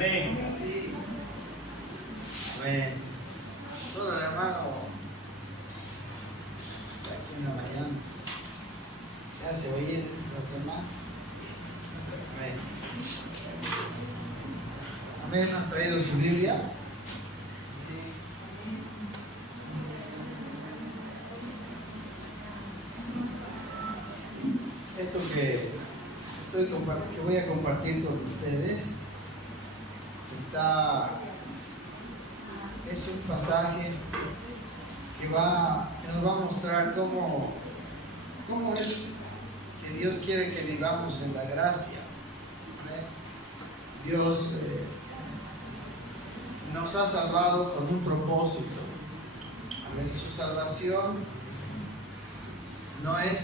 Amén. Amén. Todo el hermano aquí en la mañana se hace oír los demás. Amén. Amén. ¿Han traído su Biblia? Esto que voy a compartir con ustedes es un pasaje que nos va a mostrar cómo es que Dios quiere que vivamos en la gracia. ¿Amén? Dios nos ha salvado con un propósito. ¿Amén? Su salvación no es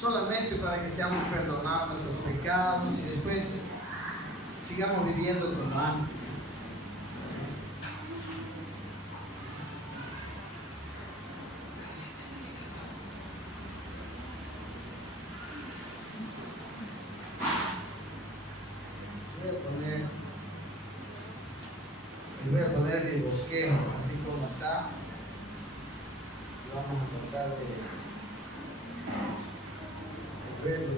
solamente para que seamos perdonados nuestros pecados y después sigamos viviendo como antes. Voy a poner el bosquejo así como está. Y vamos a tratar de verlo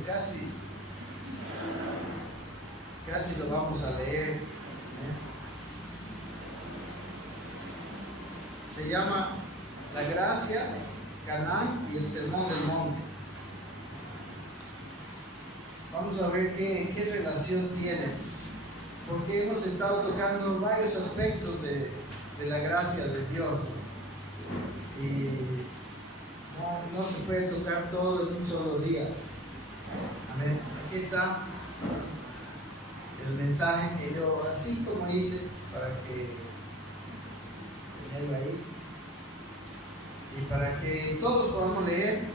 casi lo vamos a leer. Se llama La Gracia, Canaán y el Sermón del Monte. Vamos a ver qué relación tienen, porque hemos estado tocando varios aspectos de la gracia de Dios, y no se puede tocar todo en un solo día. Amén. Aquí está el mensaje que yo así como hice para que tenerlo ahí y para que todos podamos leer.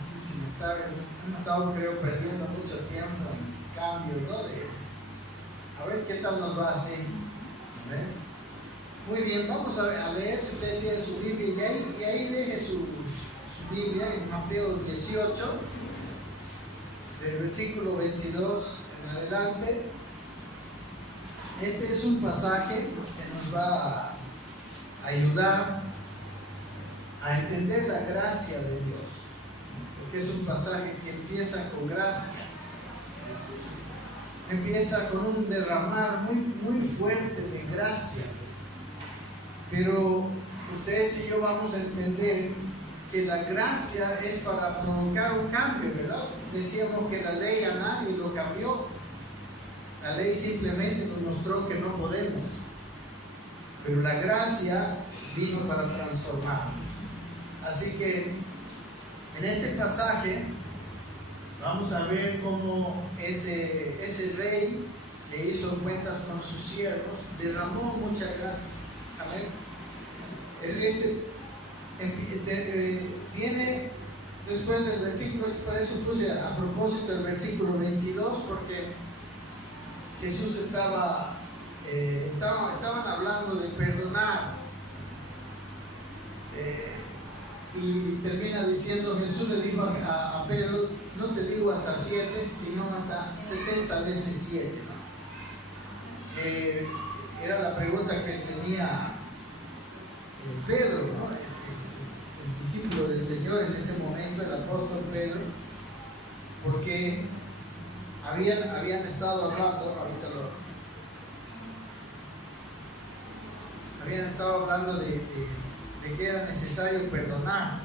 Así sin estar, hemos estado creo perdiendo mucho tiempo en cambios, ¿no? A ver qué tal nos va así. ¿Amén? Muy bien, vamos a leer. Si usted tiene su Biblia y ahí deje su Biblia en Mateo 18, del versículo 22 en adelante. Este es un pasaje que nos va a ayudar a entender la gracia de Dios, porque es un pasaje que empieza con gracia, empieza con un derramar muy fuerte de gracia, pero ustedes y yo vamos a entender que la gracia es para provocar un cambio, ¿verdad? Decíamos que la ley a nadie lo cambió. La ley simplemente nos mostró que no podemos, pero la gracia vino para transformar. Así que en este pasaje vamos a ver cómo ese rey que hizo cuentas con sus siervos derramó mucha gracia. Amén. Viene después del versículo, por eso puse a propósito el versículo 22, porque Jesús estaban hablando de perdonar, y termina diciendo, Jesús le dijo a Pedro, no te digo hasta 7, sino hasta 70 veces 7, ¿no? Era la pregunta que tenía Pedro, ¿no? El discípulo del Señor en ese momento, el apóstol Pedro, porque habían estado hablando, habían estado hablando de que era necesario perdonar.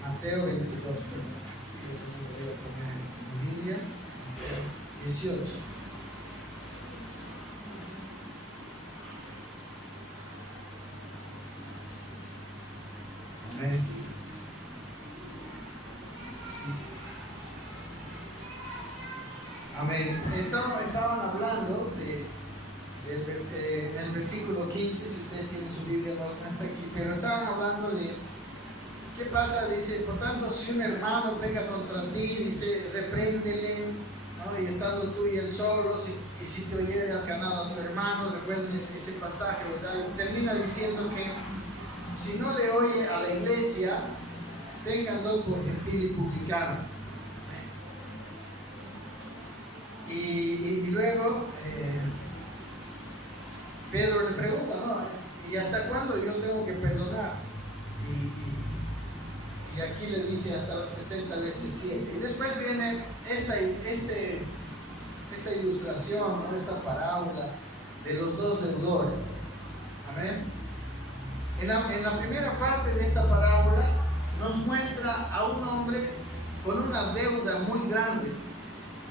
Mateo 22, voy a poner en mi Biblia, 18. Amén. Sí. Amén. Estaban hablando en el versículo 15, si usted tiene su Biblia, no está aquí, pero estaban hablando de qué pasa. Dice, por tanto, si un hermano peca contra ti, dice, repréndele, ¿no? Y estando tú y él solos, y si te oyere has ganado a tu hermano. Recuerden ese pasaje, ¿verdad? Y termina diciendo que si no le oye a la iglesia, ténganlo por gentil y publicano. Y luego Pedro le pregunta, ¿no? ¿Y hasta cuándo yo tengo que perdonar? Y aquí le dice hasta 70 veces 7. Y después viene esta ilustración, ¿no? Esta parábola de los dos deudores. Amén. En la primera parte de esta parábola nos muestra a un hombre con una deuda muy grande,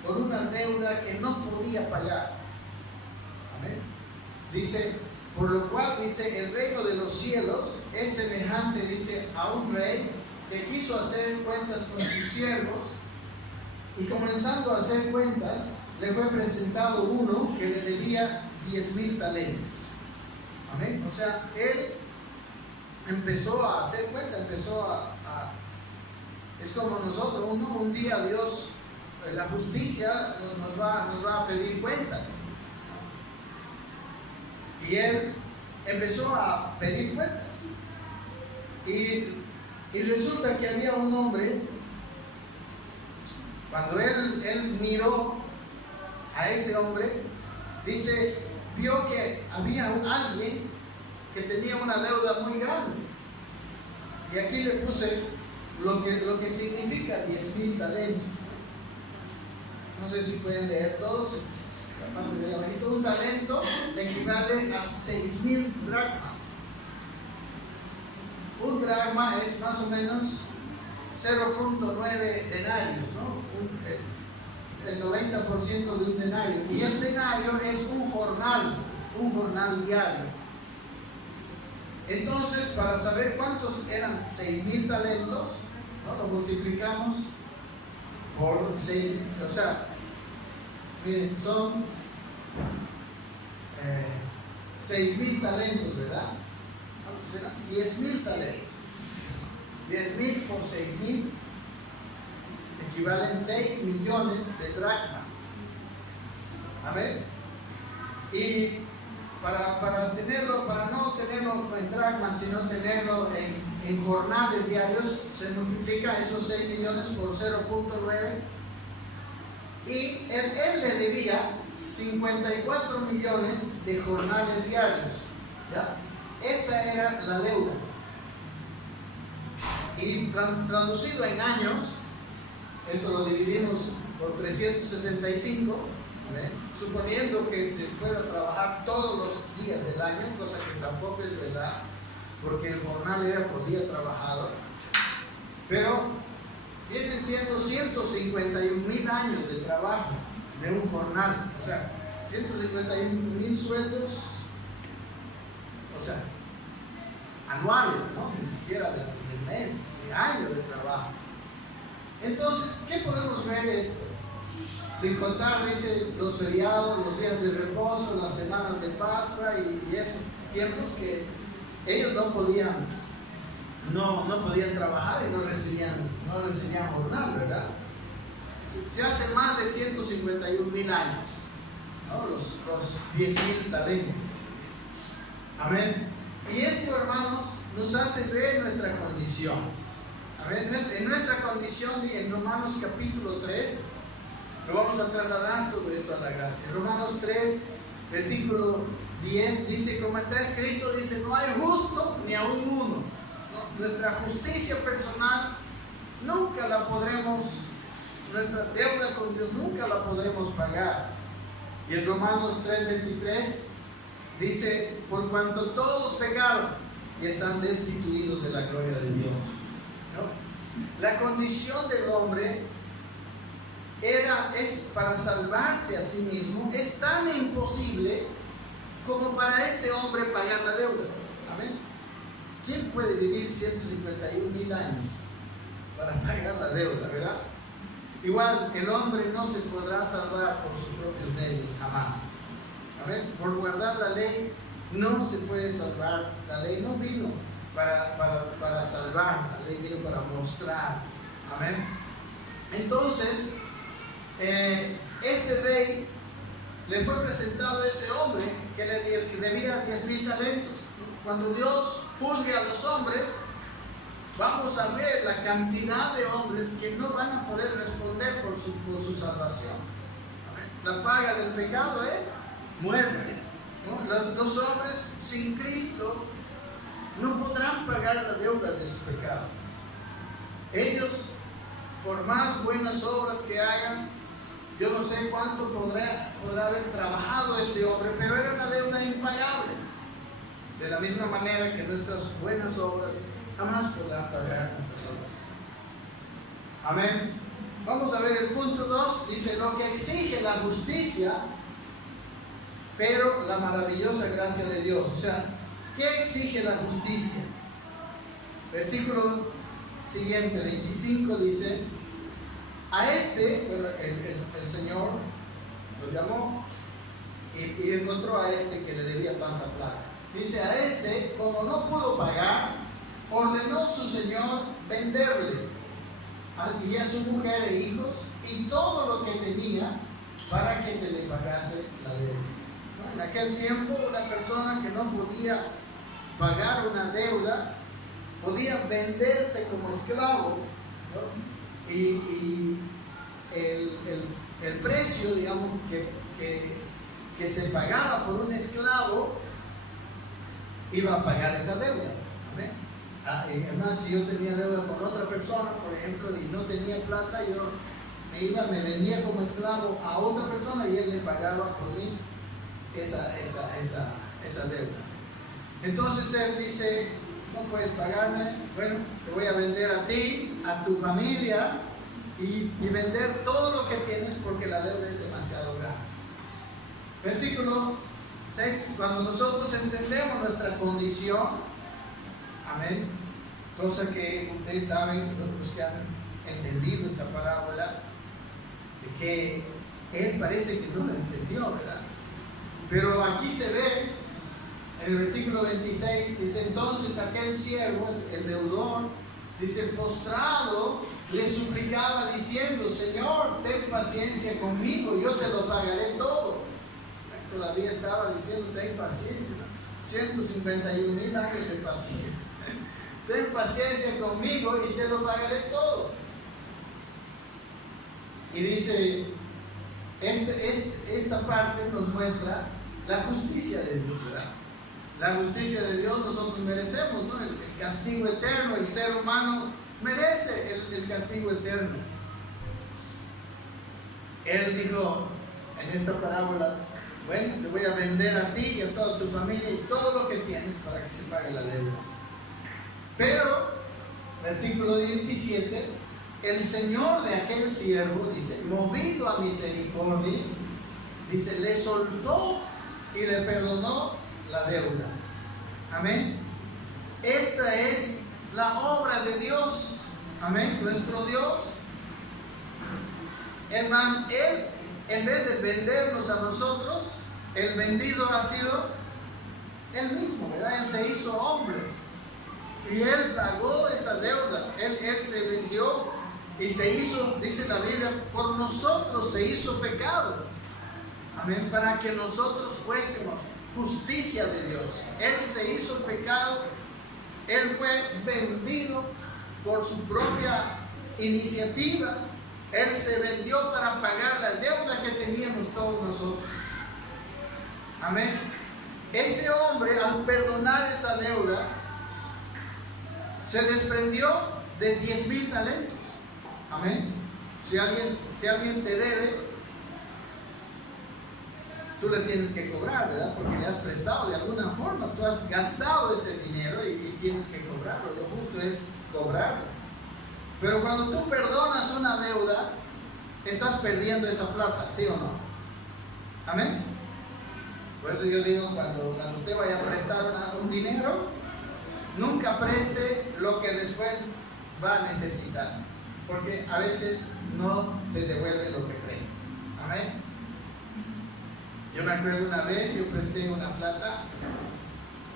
con una deuda que no podía pagar. Amén. Dice, por lo cual, dice, el reino de los cielos es semejante, dice, a un rey que quiso hacer cuentas con sus siervos, y comenzando a hacer cuentas, le fue presentado uno que le debía 10,000 talentos. Amén. O sea, él empezó a hacer cuentas, es como nosotros, un día Dios, la justicia nos va a pedir cuentas. Y él empezó a pedir cuentas. Y resulta que había un hombre, cuando él miró a ese hombre, dice, vio que había alguien que tenía una deuda muy grande. Y aquí le puse lo que significa 10,000 talentos. No sé si pueden leer todos. La parte de abajito, un talento equivale a 6,000 dracmas. Un dracma es más o menos 0.9 denarios, ¿no? El 90% de un denario. Y el denario es un jornal diario. Entonces, para saber cuántos eran 6,000 talentos, ¿no? Lo multiplicamos por 6, o sea, miren, son 6,000 talentos, ¿verdad? ¿Cuántos eran? 10,000 talentos. 10,000 por 6,000 equivalen 6 millones de dracmas. A ver, y para no tenerlo en dracmas, sino tenerlo en jornales diarios, se multiplica esos 6 millones por 0.9. Y él le debía 54 millones de jornales diarios. ¿Ya? Esta era la deuda. Y traducido en años, esto lo dividimos por 365, ¿vale? Suponiendo que se pueda trabajar todos los días del año, cosa que tampoco es verdad, porque el jornal era por día trabajado, pero vienen siendo 151,000 años de trabajo de un jornal, o sea, 151,000 sueldos, o sea, anuales, ¿no? Ni siquiera del mes, de año de trabajo. Entonces, ¿qué podemos ver esto? Sin contar, dice, los feriados, los días de reposo, las semanas de Pascua y esos tiempos que ellos no podían trabajar y no recibían jornal, ¿verdad? Se hace más de 151,000 años, ¿no? Los 10,000 talentos. Amén. Y esto, hermanos, nos hace ver nuestra condición. Amén. En nuestra condición, en Romanos capítulo 3, lo vamos a trasladar todo esto a la gracia. Romanos 3, versículo 10, dice, como está escrito, dice, no hay justo ni aún uno. ¿No? Nuestra justicia personal nunca la podremos, nuestra deuda con Dios nunca la podremos pagar. Y en Romanos 3:23 dice, por cuanto todos pecaron y están destituidos de la gloria de Dios. ¿No? La condición del hombre es para salvarse a sí mismo, es tan imposible como para este hombre pagar la deuda. Amén. ¿Quién puede vivir 151,000 años para pagar la deuda, verdad? Igual, el hombre no se podrá salvar por sus propios medios, jamás. Amén. Por guardar la ley no se puede salvar. La ley no vino para salvar, la ley vino para mostrar. Amén. Entonces, este rey le fue presentado a ese hombre que le debía 10,000 talentos. Cuando Dios juzgue a los hombres, vamos a ver la cantidad de hombres que no van a poder responder por su salvación. Amén. La paga del pecado es muerte, ¿no? Los hombres sin Cristo no podrán pagar la deuda de su pecado. Ellos, por más buenas obras que hagan, yo no sé cuánto podrá haber trabajado este hombre, pero era una deuda impagable. De la misma manera que nuestras buenas obras jamás podrán pagar nuestras obras. Amén. Vamos a ver el punto 2. Dice: lo que exige la justicia, pero la maravillosa gracia de Dios. O sea, ¿qué exige la justicia? Versículo siguiente, 25, dice: a este, bueno, el Señor lo llamó y encontró a este que le debía tanta plata. Dice: a este, como no pudo pagar, ordenó su Señor venderle y a su mujer e hijos y todo lo que tenía para que se le pagase la deuda. En aquel tiempo, una persona que no podía pagar una deuda podía venderse como esclavo, ¿no? Y el precio, digamos, que se pagaba por un esclavo iba a pagar esa deuda. ¿Amén? Además, si yo tenía deuda con otra persona, por ejemplo, y no tenía plata, yo me vendía como esclavo a otra persona y él me pagaba por mí esa deuda. Entonces él dice: no puedes pagarme, bueno, te voy a vender a ti, a tu familia y vender todo lo que tienes porque la deuda es demasiado grande. Versículo 6: cuando nosotros entendemos nuestra condición, amén, cosa que ustedes saben, los que han entendido esta parábola, de que él parece que no lo entendió, ¿verdad? Pero aquí se ve, en el versículo 26, dice: entonces aquel siervo, el deudor, dice, postrado, le suplicaba diciendo: Señor, ten paciencia conmigo, yo te lo pagaré todo. Todavía estaba diciendo: ten paciencia, 151,000 años de paciencia. Ten paciencia conmigo y te lo pagaré todo. Y dice, esta parte nos muestra la justicia de Dios, ¿verdad? La justicia de Dios nosotros merecemos, ¿no? El castigo eterno. El ser humano merece el castigo eterno. Él dijo en esta parábola: bueno, te voy a vender a ti y a toda tu familia y todo lo que tienes para que se pague la deuda. Pero, versículo 27, el Señor de aquel siervo, dice, movido a misericordia, dice, le soltó y le perdonó la deuda. Amén. Esta es la obra de Dios. Amén. Nuestro Dios. Es más, Él, en vez de vendernos a nosotros, el vendido ha sido Él mismo, ¿verdad? Él se hizo hombre. Y Él pagó esa deuda. Él se vendió y se hizo, dice la Biblia, por nosotros se hizo pecado. Amén. Para que nosotros fuésemos justicia de Dios. Él se hizo pecado. Él fue vendido por su propia iniciativa. Él se vendió para pagar la deuda que teníamos todos nosotros. Amén. Este hombre, al perdonar esa deuda, se desprendió de 10,000 talentos. Amén. Si alguien te debe, tú le tienes que cobrar, ¿verdad? Porque le has prestado de alguna forma. Tú has gastado ese dinero y tienes que cobrarlo. Lo justo es cobrarlo. Pero cuando tú perdonas una deuda, estás perdiendo esa plata, ¿sí o no? Amén. Por eso yo digo, cuando usted vaya a prestar un dinero, nunca preste lo que después va a necesitar, porque a veces no te devuelve lo que prestas. Amén. Yo me acuerdo una vez, yo presté una plata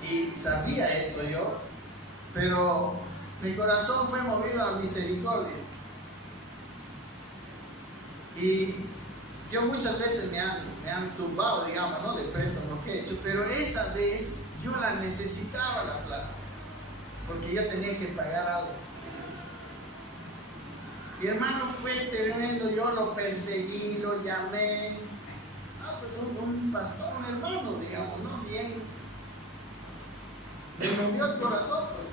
y sabía esto yo, pero mi corazón fue movido a misericordia. Y yo muchas veces me han tumbado, digamos, ¿no? De préstamos que he hecho, pero esa vez yo la necesitaba la plata, porque yo tenía que pagar algo. Mi hermano fue tremendo, yo lo perseguí, lo llamé, pastor, un hermano, digamos, ¿no? Bien, me movió el corazón, pues.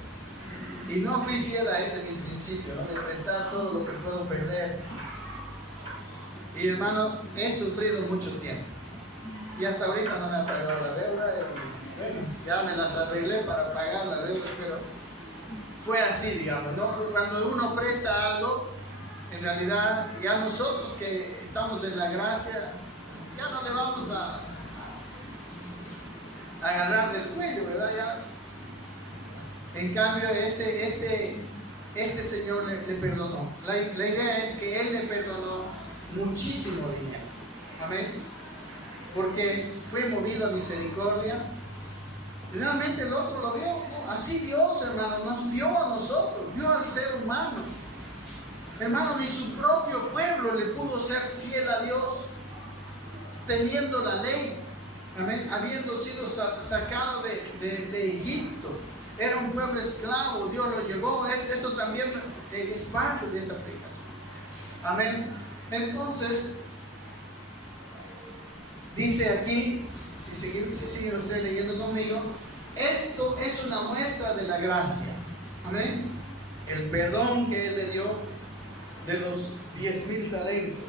Y no fui fiel a ese en mi principio, ¿no? De prestar todo lo que puedo perder. Y hermano, he sufrido mucho tiempo. Y hasta ahorita no me ha pagado la deuda. Y bueno, ya me las arreglé para pagar la deuda, pero fue así, digamos, ¿no? Cuando uno presta algo, en realidad ya nosotros que estamos en la gracia, ya no le vamos a agarrar del cuello, ¿verdad? Ya. En cambio, este señor le perdonó. La idea es que él le perdonó muchísimo dinero. Amén. Porque fue movido a misericordia. Realmente el otro lo vio, ¿no? Así Dios, hermano, nos vio a nosotros, vio al ser humano. Hermano, ni su propio pueblo le pudo ser fiel a Dios, teniendo la ley, amén, habiendo sido sacado de Egipto. Era un pueblo esclavo, Dios lo llevó. Esto también es parte de esta aplicación. Amén. Entonces, dice aquí, si siguen ustedes leyendo conmigo, esto es una muestra de la gracia. Amén. El perdón que Él le dio de los 10,000 talentos.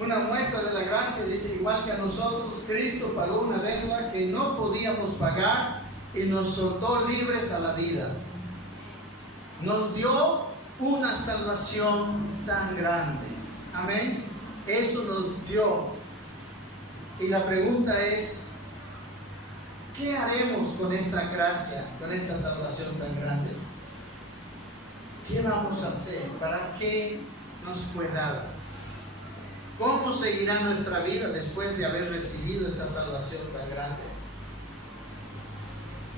Una muestra de la gracia, dice, igual que a nosotros, Cristo pagó una deuda que no podíamos pagar y nos soltó libres a la vida. Nos dio una salvación tan grande. Amén. Eso nos dio. Y la pregunta es, ¿qué haremos con esta gracia, con esta salvación tan grande? ¿Qué vamos a hacer? ¿Para qué nos fue dada? ¿Cómo seguirá nuestra vida después de haber recibido esta salvación tan grande?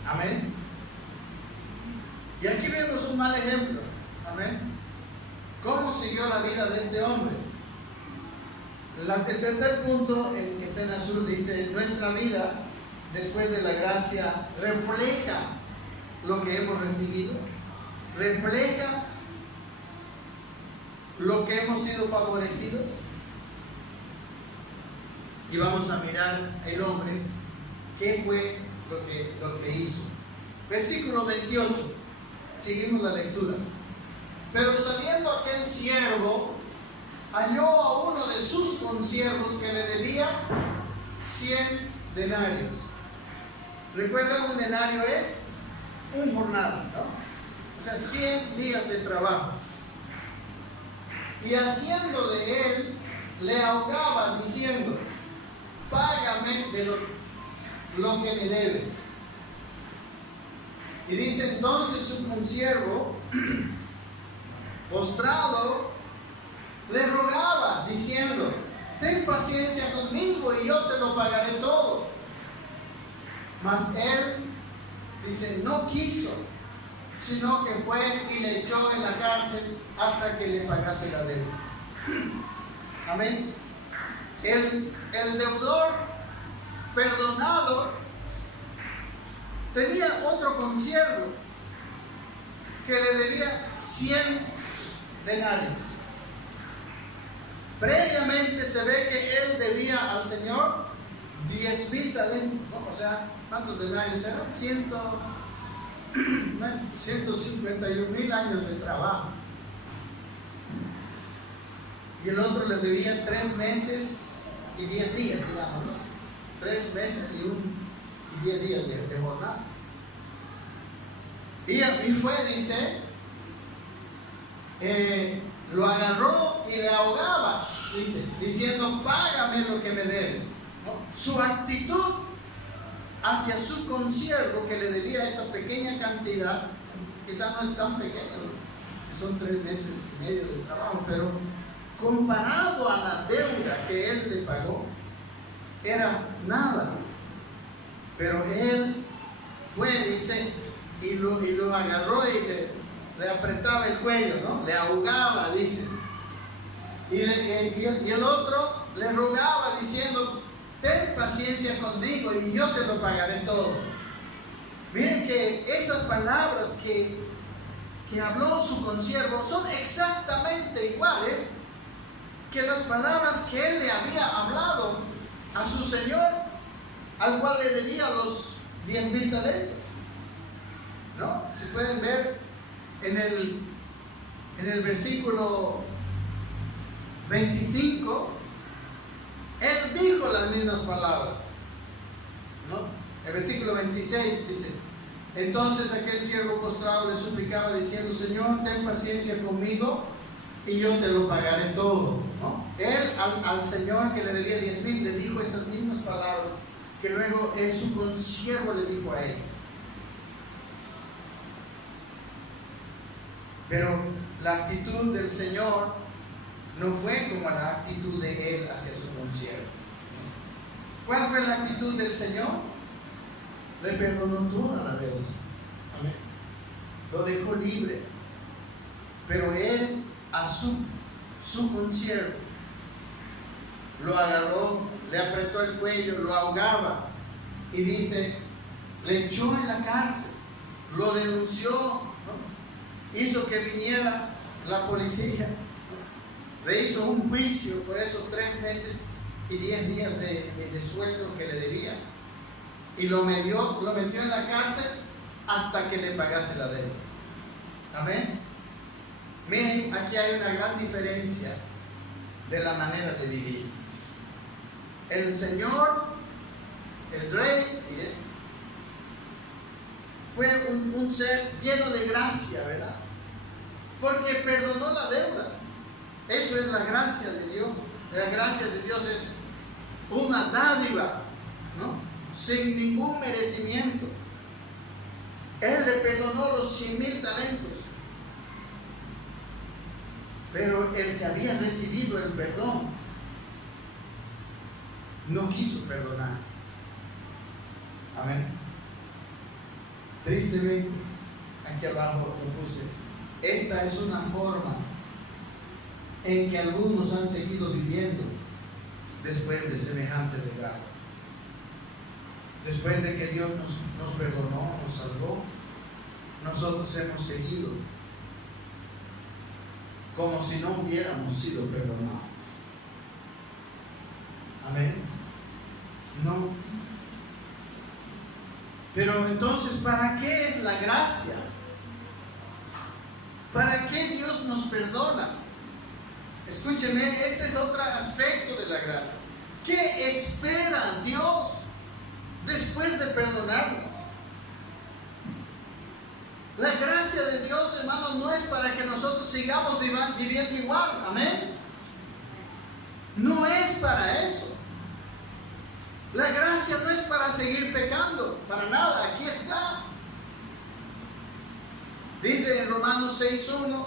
Amén. Y aquí vemos un mal ejemplo. Amén. ¿Cómo siguió la vida de este hombre? El tercer punto, el que está en azul, dice: nuestra vida después de la gracia refleja lo que hemos recibido, refleja lo que hemos sido favorecidos. Y vamos a mirar el hombre, qué fue lo que hizo. Versículo 28, seguimos la lectura. Pero saliendo aquel siervo, halló a uno de sus consiervos que le debía 100 denarios. ¿Recuerdan? Un denario es un jornal, ¿no? O sea, 100 días de trabajo. Y haciendo de él, le ahogaba diciendo: págame de lo que me debes. Y dice entonces su consiervo, postrado, le rogaba diciendo: ten paciencia conmigo y yo te lo pagaré todo. Mas él, dice, no quiso, sino que fue y le echó en la cárcel hasta que le pagase la deuda. Amén. El deudor perdonado tenía otro consiervo que le debía 100 denarios. Previamente se ve que él debía al Señor 10,000 talentos, ¿no? O sea, ¿cuántos denarios eran? 151,000 años de trabajo. Y el otro le debía 3 meses y 10 días, digamos, ¿no? 3 meses y 10 días de jornada. Y fue, dice, lo agarró y le ahogaba, dice, diciendo: págame lo que me debes, ¿no? Su actitud hacia su consiervo que le debía esa pequeña cantidad, quizás no es tan pequeña, ¿no? Son 3 meses y medio de trabajo, pero comparado a la deuda que él le pagó, era nada. Pero él fue, dice, y lo agarró y le apretaba el cuello, ¿no? Le ahogaba, dice. Y el otro le rogaba diciendo: ten paciencia conmigo y yo te lo pagaré todo. Miren que esas palabras que habló su consiervo son exactamente iguales que las palabras que él le había hablado a su Señor al cual le debía los 10,000 talentos. ¿No? Si pueden ver en el versículo 25, él dijo las mismas palabras, ¿no? El versículo 26 dice: entonces aquel siervo postrado le suplicaba diciendo: Señor, ten paciencia conmigo y yo te lo pagaré todo, ¿no? Él al Señor que le debía 10,000 le dijo esas mismas palabras que luego su consiervo le dijo a él. Pero la actitud del Señor no fue como la actitud de él hacia su consiervo. ¿Cuál fue la actitud del Señor? Le perdonó toda la deuda. Amén. Lo dejó libre. Pero él a su consiervo lo agarró, le apretó el cuello, lo ahogaba y dice, le echó en la cárcel, lo denunció, ¿no? Hizo que viniera la policía, ¿no? Le hizo un juicio por esos 3 meses y 10 días de sueldo que le debía, y lo metió en la cárcel hasta que le pagase la deuda. Amén. Miren, aquí hay una gran diferencia de la manera de vivir. El Señor, el Rey, diré, fue un ser lleno de gracia, ¿verdad? Porque perdonó la deuda. Eso es la gracia de Dios. La gracia de Dios es una dádiva, ¿no? Sin ningún merecimiento. Él le perdonó los 100,000 talentos. Pero el que había recibido el perdón no quiso perdonar. Amén. Tristemente, aquí abajo lo puse, esta es una forma en que algunos han seguido viviendo después de semejante regalo. Después de que Dios nos perdonó, nos salvó, nosotros hemos seguido como si no hubiéramos sido perdonados. Amén. No. Pero entonces, ¿para qué es la gracia? ¿Para qué Dios nos perdona? Escúcheme, este es otro aspecto de la gracia. ¿Qué espera Dios después de perdonarnos? La gracia de Dios, hermanos, no es para que nosotros sigamos viviendo igual. Amén. No es para eso. La gracia no es para seguir pecando, para nada. Aquí está. Dice en Romanos 6:1,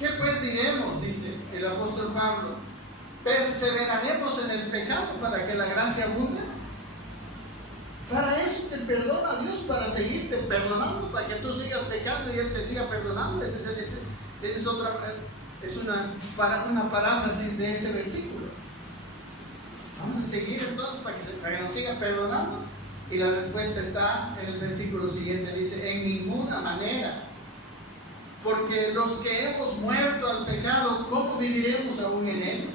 ¿qué pues diremos? Dice el apóstol Pablo, ¿perseveraremos en el pecado para que la gracia abunde? Para eso te perdona Dios, para seguirte perdonando, para que tú sigas pecando y Él te siga perdonando. Esa es una paráfrasis de ese versículo. Vamos a seguir entonces para que nos siga perdonando. Y la respuesta está en el versículo siguiente, dice, en ninguna manera. Porque los que hemos muerto al pecado, ¿cómo viviremos aún en él?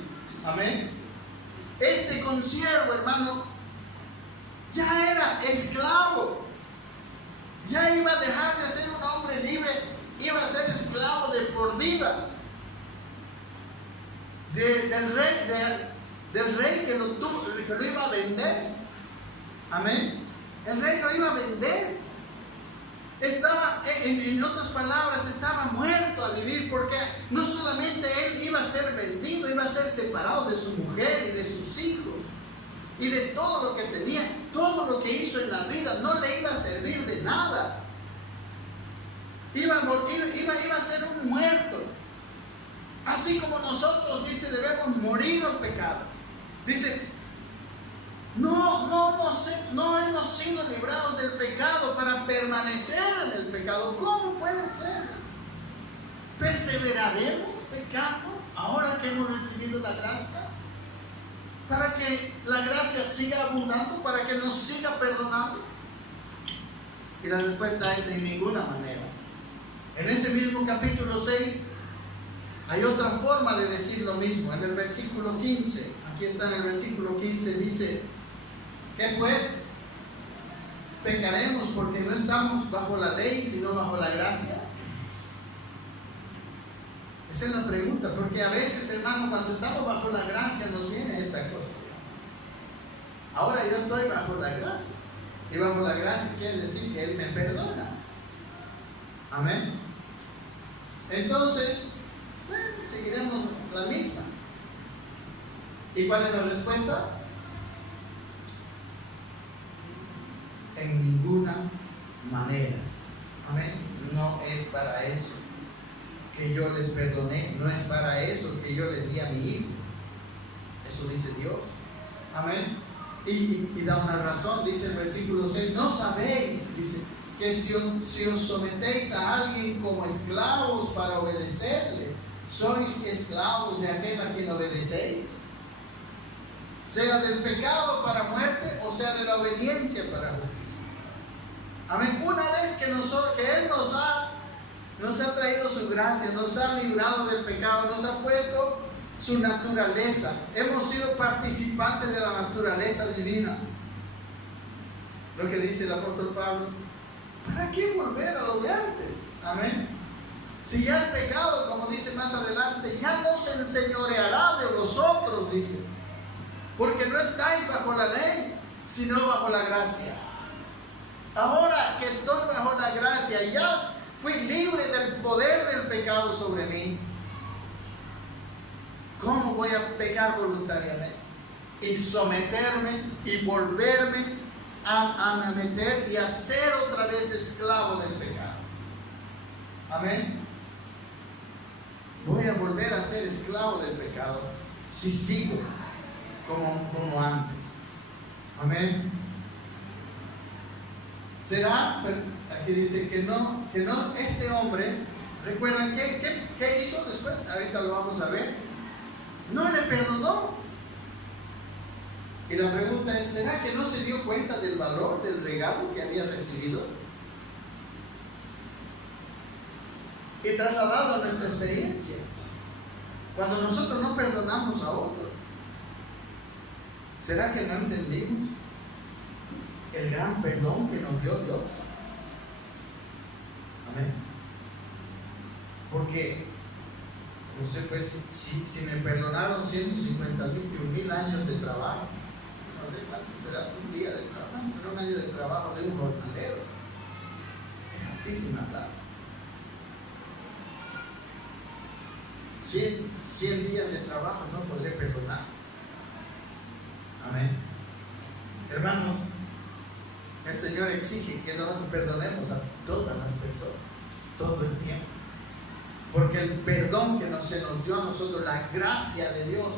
Amén. Este consiervo, hermano, ya era esclavo, ya iba a dejar de ser un hombre libre, iba a ser esclavo de por vida del rey que lo iba a vender. Amén. El rey lo iba a vender. Estaba, en otras palabras, estaba muerto a vivir, porque no solamente él iba a ser vendido, iba a ser separado de su mujer y de sus hijos y de todo lo que tenía. Todo lo que hizo en la vida no le iba a servir de nada. Iba a ser un muerto. Así como nosotros, dice, debemos morir al pecado. Dice, no hemos sido librados del pecado para permanecer en el pecado. ¿Cómo puede ser? ¿Perseveraremos pecando ahora que hemos recibido la gracia? Para que la gracia siga abundando, para que nos siga perdonando. Y la respuesta es en ninguna manera. En ese mismo capítulo 6 hay otra forma de decir lo mismo. En el versículo 15, aquí está en el versículo 15, dice, ¿Qué pues? ¿Pecaremos porque no estamos bajo la ley, sino bajo la gracia? Esa es la pregunta, porque a veces, hermano, cuando estamos bajo la gracia nos viene esta cosa. Ahora yo estoy bajo la gracia. Y bajo la gracia quiere decir que Él me perdona. Amén. Entonces, bueno, seguiremos la misma. ¿Y cuál es la respuesta? En ninguna manera. Amén. No es para eso que yo les perdoné, no es para eso que yo les di a mi hijo. Eso dice Dios. Amén. Y da una razón, dice el versículo 6, no sabéis, dice, que si os sometéis a alguien como esclavos para obedecerle, sois esclavos de aquel a quien obedecéis, sea del pecado para muerte o sea de la obediencia para justicia. Amén. Una vez que Él nos ha traído su gracia, nos ha librado del pecado, nos ha puesto su naturaleza, hemos sido participantes de la naturaleza divina. Lo que dice el apóstol Pablo, ¿para qué volver a lo de antes? Amén. Si ya el pecado, como dice más adelante, ya no se enseñoreará de vosotros, dice, porque no estáis bajo la ley, sino bajo la gracia. Ahora que estoy bajo la gracia, ya fui libre del poder del pecado sobre mí. ¿Cómo voy a pecar voluntariamente? Y someterme y volverme a meter y a ser otra vez esclavo del pecado. Amén. Voy a volver a ser esclavo del pecado si sigo como antes. Amén. Será, aquí dice que no, este hombre, ¿recuerdan qué hizo después? Ahorita lo vamos a ver. No le perdonó. Y la pregunta es, ¿será que no se dio cuenta del valor del regalo que había recibido? Y trasladado a nuestra experiencia, cuando nosotros no perdonamos a otro, ¿será que no entendimos el gran perdón que nos dio Dios? Amén. Porque no sé, pues, si me perdonaron 150,000 años de trabajo, no sé cuánto será un día de trabajo, será un año de trabajo de un jornalero. Es altísima plata. 100 días de trabajo no podré perdonar. Amén. Hermanos, el Señor exige que nosotros perdonemos a todas las personas, todo el tiempo. Porque el perdón que se nos dio a nosotros, la gracia de Dios,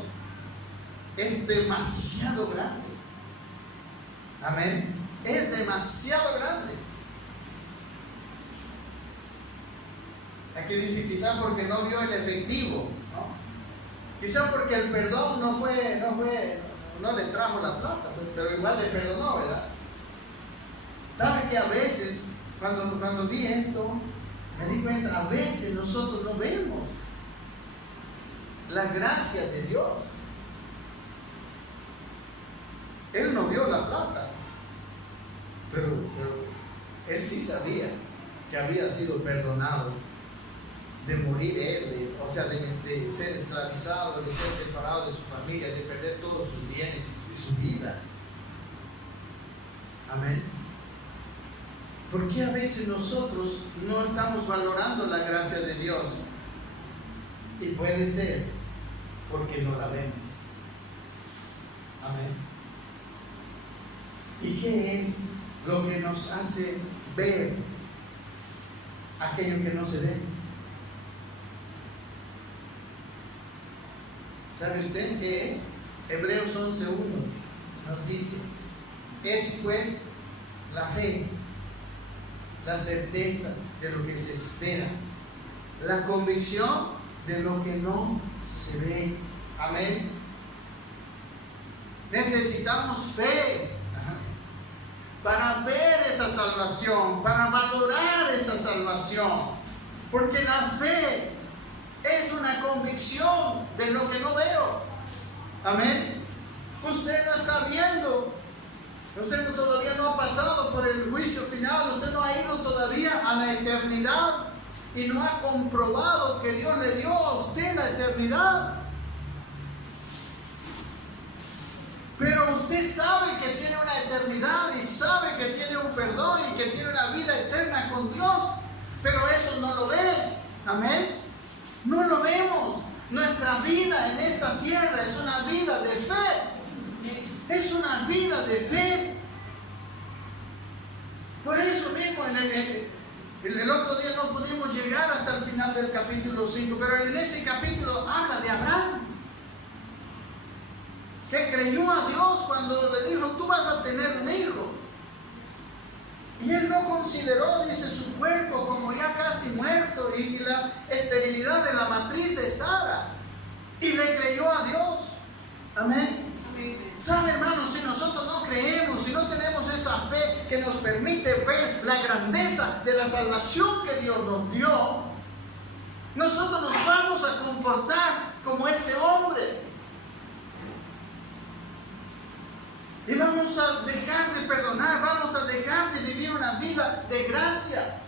es demasiado grande. Amén. Es demasiado grande. Aquí dice, quizá porque no vio el efectivo, ¿no? Quizá porque el perdón no le trajo la plata, pero igual le perdonó, ¿verdad? ¿Sabe que a veces, cuando vi esto, me di cuenta, a veces nosotros no vemos la gracia de Dios? Él no vio la plata, pero él sí sabía que había sido perdonado de morir él, o sea, de ser esclavizado, de ser separado de su familia, de perder todos sus bienes y su vida. Amén. ¿Por qué a veces nosotros no estamos valorando la gracia de Dios? Y puede ser porque no la vemos. Amén. ¿Y qué es lo que nos hace ver aquello que no se ve? ¿Sabe usted qué es? Hebreos 11:1 nos dice, es pues la fe, la certeza de lo que se espera, la convicción de lo que no se ve. Amén. Necesitamos fe para ver esa salvación, para valorar esa salvación, porque la fe es una convicción de lo que no veo. Amén. Usted no está viendo Usted todavía no ha pasado por el juicio final. Usted no ha ido todavía a la eternidad y no ha comprobado que Dios le dio a usted la eternidad. Pero usted sabe que tiene una eternidad y sabe que tiene un perdón y que tiene una vida eterna con Dios. Pero eso no lo ve. Amén. No lo vemos. Nuestra vida en esta tierra es una vida de fe. Es una vida de fe. Por eso mismo el otro día no pudimos llegar hasta el final del capítulo 5, pero en ese capítulo habla de Abraham, que creyó a Dios cuando le dijo: tú vas a tener un hijo. Y él no consideró, dice, su cuerpo como ya casi muerto y la esterilidad de la matriz de Sara. Y le creyó a Dios. Amén. ¿Sabe, hermanos? Si nosotros no creemos, si no tenemos esa fe que nos permite ver la grandeza de la salvación que Dios nos dio, nosotros nos vamos a comportar como este hombre. Y vamos a dejar de perdonar, vamos a dejar de vivir una vida de gracia.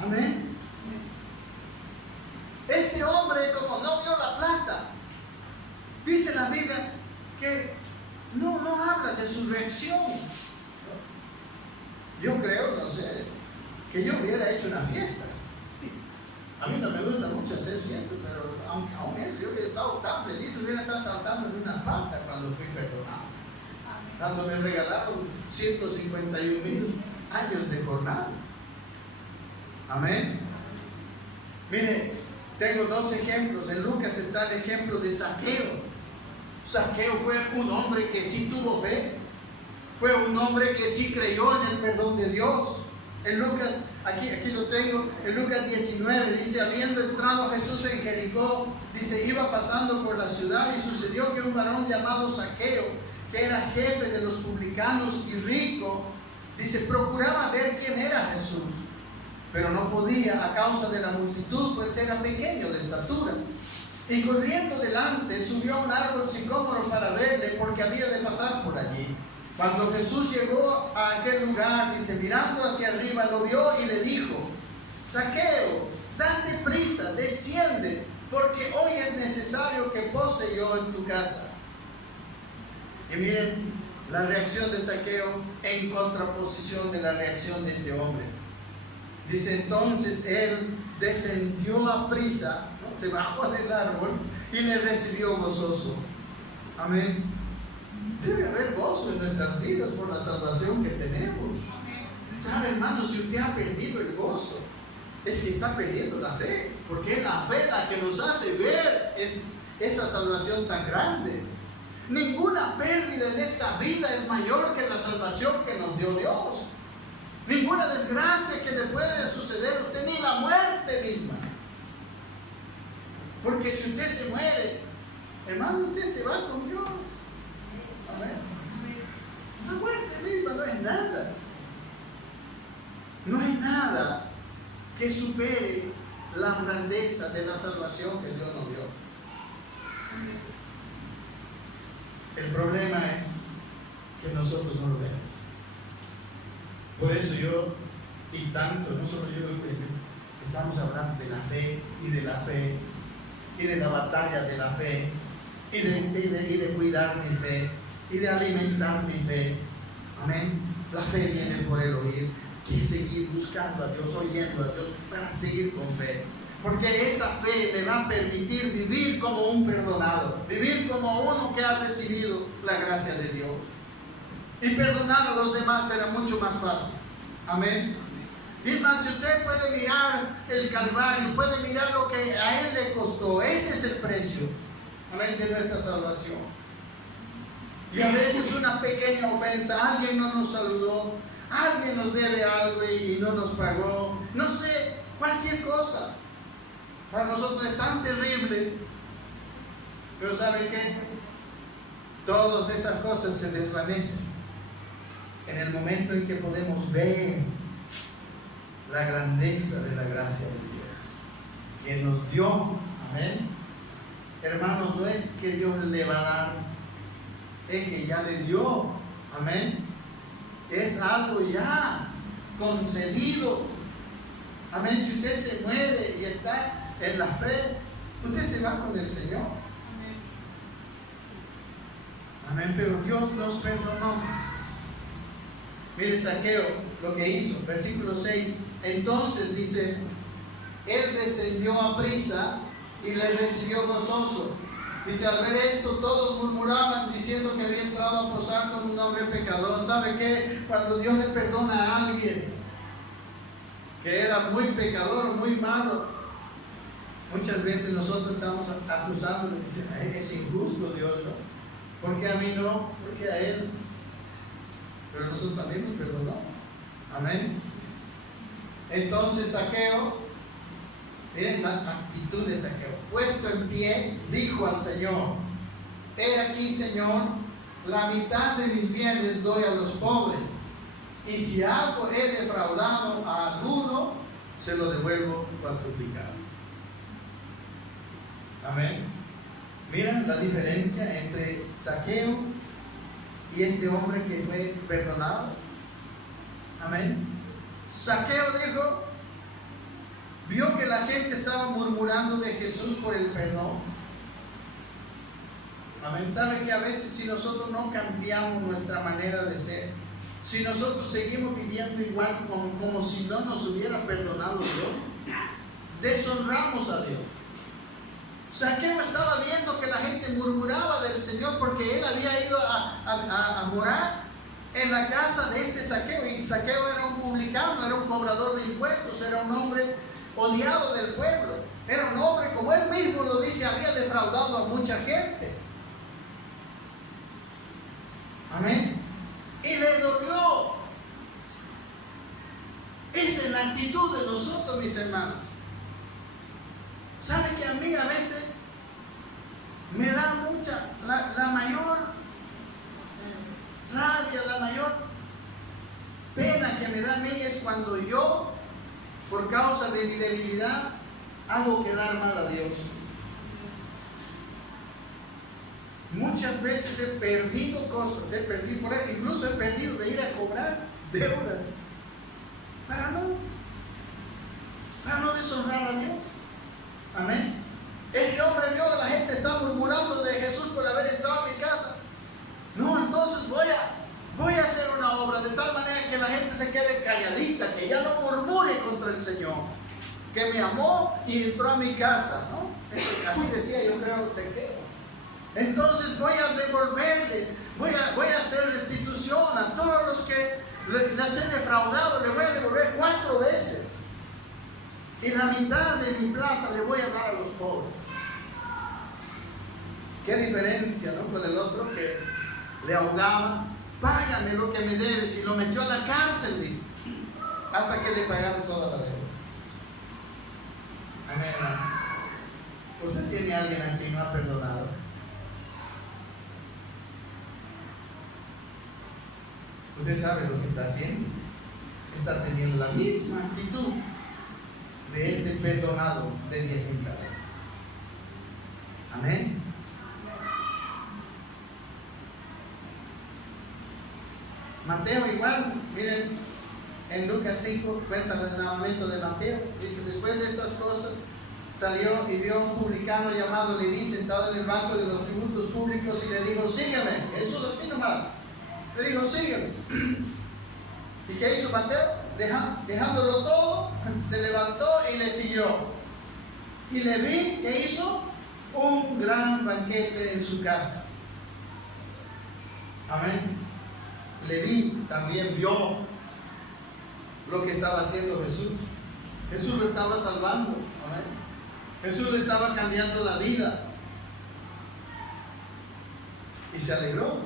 Amén. Este hombre, como no vio la plata, dice la Biblia que no habla de su reacción. Yo creo, no sé, que yo hubiera hecho una fiesta. A mí no me gusta mucho hacer fiestas, pero aún eso, yo hubiera estado tan feliz, hubiera estado saltando en una pata cuando fui perdonado. Cuando me regalaron 151,000 años de jornada. Amén. Mire, tengo dos ejemplos. En Lucas está el ejemplo de Zaqueo. Zaqueo fue un hombre que sí tuvo fe. Fue un hombre que sí creyó en el perdón de Dios. En Lucas, aquí lo tengo, en Lucas 19 dice: habiendo entrado Jesús en Jericó, dice, iba pasando por la ciudad y sucedió que un varón llamado Zaqueo, que era jefe de los publicanos y rico, dice, procuraba ver quién era Jesús, pero no podía a causa de la multitud, pues era pequeño de estatura. Y corriendo delante subió a un árbol sicómoro para verle, porque había de pasar por allí. Cuando Jesús llegó a aquel lugar, dice, mirando hacia arriba, lo vio y le dijo: Zaqueo, date prisa, desciende, porque hoy es necesario que pose yo en tu casa. Y miren la reacción de Zaqueo en contraposición de la reacción de este hombre. Dice, entonces él descendió a prisa, ¿no? Se bajó del árbol y le recibió gozoso. Amén. Debe haber gozo en nuestras vidas por la salvación que tenemos. ¿Sabe, hermano? Si usted ha perdido el gozo, es que está perdiendo la fe, porque es la fe la que nos hace ver esa salvación tan grande. Ninguna pérdida en esta vida es mayor que la salvación que nos dio Dios. Ninguna desgracia que le puede suceder a usted, ni la muerte misma. Porque si usted se muere, hermano, usted se va con Dios. Amén. La muerte misma no es nada. No hay nada que supere la grandeza de la salvación que Dios nos dio. El problema es que nosotros no lo vemos. Por eso yo, y tanto, no solo yo, estamos hablando de la fe, y de la batalla de la fe, y de cuidar mi fe, y de alimentar mi fe. Amén. La fe viene por el oír, que seguir buscando a Dios, oyendo a Dios, para seguir con fe. Porque esa fe me va a permitir vivir como un perdonado, vivir como uno que ha recibido la gracia de Dios. Y perdonar a los demás será mucho más fácil. Amén. Y es más, si usted puede mirar el Calvario, puede mirar lo que a Él le costó, ese es el precio, amén, de nuestra salvación. Y a veces una pequeña ofensa, alguien no nos saludó, alguien nos debe algo y no nos pagó, no sé, cualquier cosa. Para nosotros es tan terrible, pero ¿saben qué? Todas esas cosas se desvanecen en el momento en que podemos ver la grandeza de la gracia de Dios que nos dio. Amén. Hermanos, no es que Dios le va a dar el que ya le dio. Amén. Es algo ya concedido. Amén. Si usted se muere y está en la fe, usted se va con el Señor. Amén. Pero Dios los perdonó. Mire Zaqueo lo que hizo, versículo 6. Entonces dice: él descendió a prisa y le recibió gozoso. Dice: al ver esto, todos murmuraban diciendo que había entrado a posar con un hombre pecador. ¿Sabe qué? Cuando Dios le perdona a alguien que era muy pecador, muy malo, muchas veces nosotros estamos acusando y diciendo: es injusto Dios, ¿no? ¿Por qué a mí no? ¿Por qué a él? Pero nosotros también nos perdonó. Amén. Entonces Zaqueo, miren la actitud de Zaqueo. Puesto en pie, dijo al Señor: he aquí, Señor, la mitad de mis bienes doy a los pobres, y si algo he defraudado a alguno, se lo devuelvo cuadruplicado. Amén. Miren la diferencia entre Zaqueo y este hombre que fue perdonado. Amén. Zaqueo dijo, vio que la gente estaba murmurando de Jesús por el perdón. Amén. Sabe que a veces, si nosotros no cambiamos nuestra manera de ser, si nosotros seguimos viviendo igual como si no nos hubiera perdonado Dios, deshonramos a Dios. Zaqueo estaba viendo que la gente murmuraba del Señor porque él había ido a morar en la casa de este Zaqueo, y Zaqueo era un publicano, era un cobrador de impuestos, era un hombre odiado del pueblo, era un hombre, como él mismo lo dice, había defraudado a mucha gente. Amén. Y le dolió. Esa es la actitud de nosotros, mis hermanos. ¿Sabe que a mí a veces me da la mayor rabia, la mayor pena que me da a mí es cuando yo, por causa de mi debilidad, hago quedar mal a Dios? Muchas veces he perdido cosas, incluso he perdido de ir a cobrar deudas para no deshonrar a Dios. Amén. Este hombre vio que la gente está murmurando de Jesús por haber entrado a mi casa. No, entonces voy a hacer una obra de tal manera que la gente se quede calladita, que ya no murmure contra el Señor, que me amó y entró a mi casa, ¿no? Así decía, yo creo, Zaqueo. Entonces voy a devolverle, voy a hacer restitución a todos los que les he defraudado, le voy a devolver 4 veces. Y la mitad de mi plata le voy a dar a los pobres. Qué diferencia, ¿no? Con el otro que le ahogaba: págame lo que me debes, y lo metió a la cárcel, dice, hasta que le pagaron toda la deuda. Amén, hermano. ¿Usted tiene a alguien a quien no ha perdonado? Usted sabe lo que está haciendo. Está teniendo la misma actitud de este perdonado de 10,000 talentos. Amén. Mateo igual, miren, en Lucas 5 cuenta el momento de Mateo. Dice: después de estas cosas salió y vio a un publicano llamado Leví sentado en el banco de los tributos públicos, y le dijo: sígueme. Jesús así nomás le dijo: sígueme. ¿Y qué hizo Mateo? Dejándolo todo, se levantó y le siguió. Y Leví, ¿qué hizo? Un gran banquete en su casa. Amén. Leví también vio lo que estaba haciendo Jesús. Jesús lo estaba salvando. Amén. Jesús le estaba cambiando la vida. Y se alegró.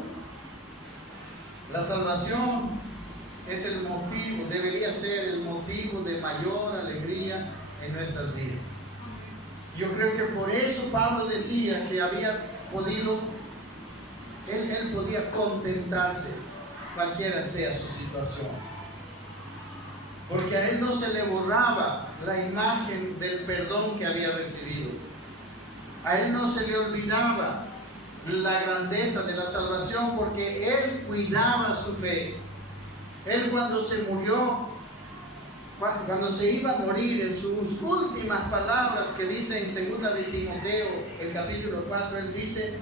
La salvación es el motivo, debería ser el motivo de mayor alegría en nuestras vidas. Yo creo que por eso Pablo decía que había podido, él podía contentarse, cualquiera sea su situación, porque a él no se le borraba la imagen del perdón que había recibido. A él no se le olvidaba la grandeza de la salvación porque Él cuidaba su fe. Él cuando se murió, cuando se iba a morir, en sus últimas palabras que dice en 2 de Timoteo, el capítulo 4, Él dice: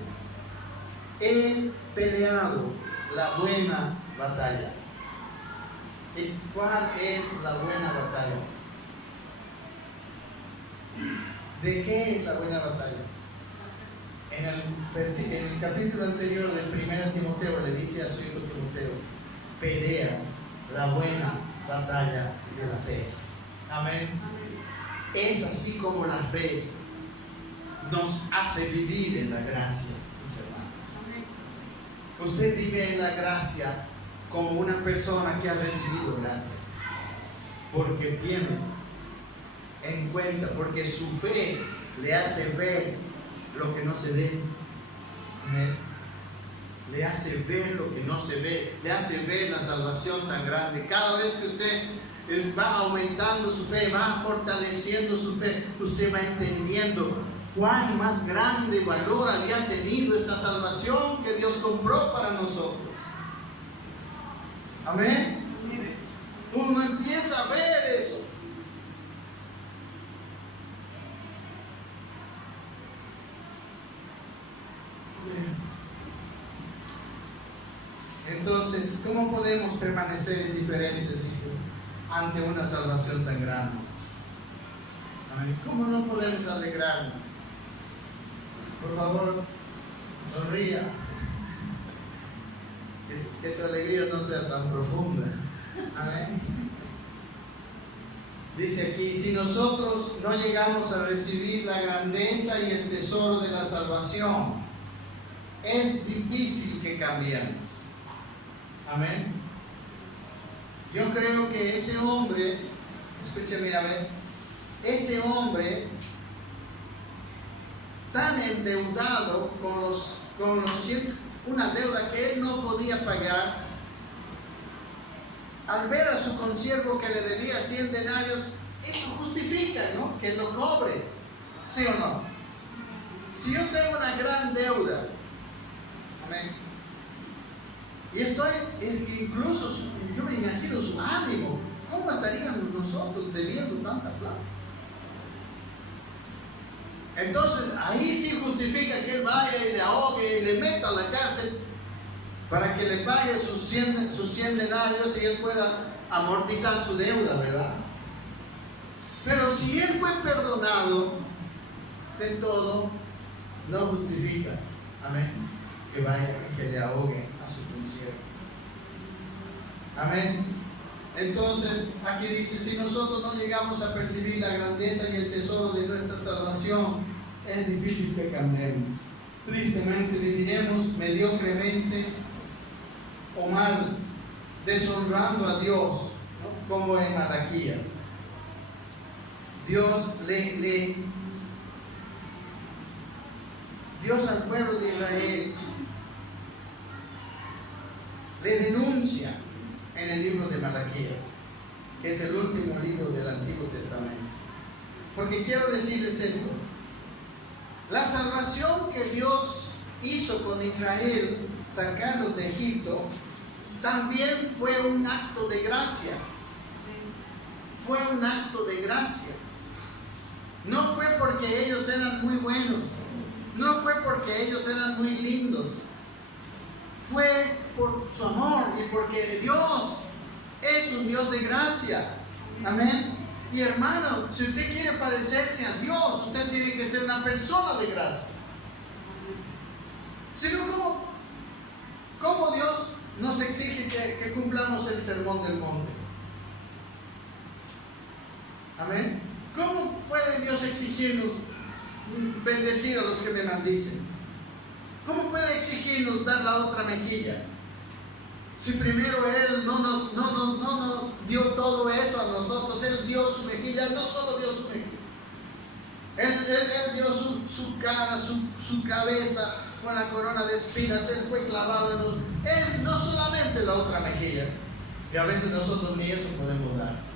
he peleado la buena batalla. ¿Y cuál es la buena batalla? ¿De qué es la buena batalla? En el capítulo anterior del 1 Timoteo le dice a su hijo Timoteo: pelea la buena batalla de la fe. Amén. Es así como la fe nos hace vivir en la gracia, mis hermanos. Usted vive en la gracia como una persona que ha recibido gracia, porque tiene en cuenta, porque su fe le hace ver lo que no se ve. Amén. Le hace ver lo que no se ve, le hace ver la salvación tan grande. Cada vez que usted va aumentando su fe, va fortaleciendo su fe, usted va entendiendo cuán más grande valor había tenido esta salvación que Dios compró para nosotros. Amén. Uno empieza a ver eso. Entonces, ¿cómo podemos permanecer indiferentes, dice, ante una salvación tan grande? Amén. ¿Cómo no podemos alegrarnos? Por favor, sonría. Que su alegría no sea tan profunda. Amén. Dice aquí: si nosotros no llegamos a recibir la grandeza y el tesoro de la salvación, es difícil que cambiemos. Amén. Yo creo que ese hombre, escúcheme a ver, ese hombre tan endeudado con una deuda que él no podía pagar, al ver a su consiervo que le debía 100 denarios, eso justifica, ¿no?, que lo cobre, ¿sí o no? Si yo tengo una gran deuda, amén, y incluso yo me imagino su ánimo, ¿cómo estaríamos nosotros debiendo tanta plata? Entonces ahí sí justifica que él vaya y le ahogue y le meta a la cárcel para que le pague sus 100 denarios y él pueda amortizar su deuda, ¿verdad? Pero si él fue perdonado de todo, no justifica, amén, que vaya y que le ahogue a su consiervo. Amén. Entonces aquí dice: si nosotros no llegamos a percibir la grandeza y el tesoro de nuestra salvación, es difícil que cambiemos. Tristemente viviremos mediocremente o mal, deshonrando a Dios, ¿no?, como en Malaquías. Dios al pueblo de Israel le denuncia en el libro de Malaquías, que es el último libro del Antiguo Testamento. Porque quiero decirles esto: la salvación que Dios hizo con Israel, sacarlos de Egipto, también fue un acto de gracia. Fue un acto de gracia. No fue porque ellos eran muy buenos, no fue porque ellos eran muy lindos, fue por su amor y porque Dios es un Dios de gracia. Amén. Y hermano, si usted quiere parecerse a Dios, usted tiene que ser una persona de gracia. Si no, ¿cómo Dios nos exige que cumplamos el sermón del monte? Amén. ¿Cómo puede Dios exigirnos bendecir a los que me maldicen? ¿Cómo puede exigirnos dar la otra mejilla? Si primero Él no nos dio todo eso a nosotros, Él dio su mejilla, no solo dio su mejilla, Él dio su cara, su cabeza con la corona de espinas, Él fue clavado en nosotros. Él no solamente la otra mejilla, que a veces nosotros ni eso podemos dar.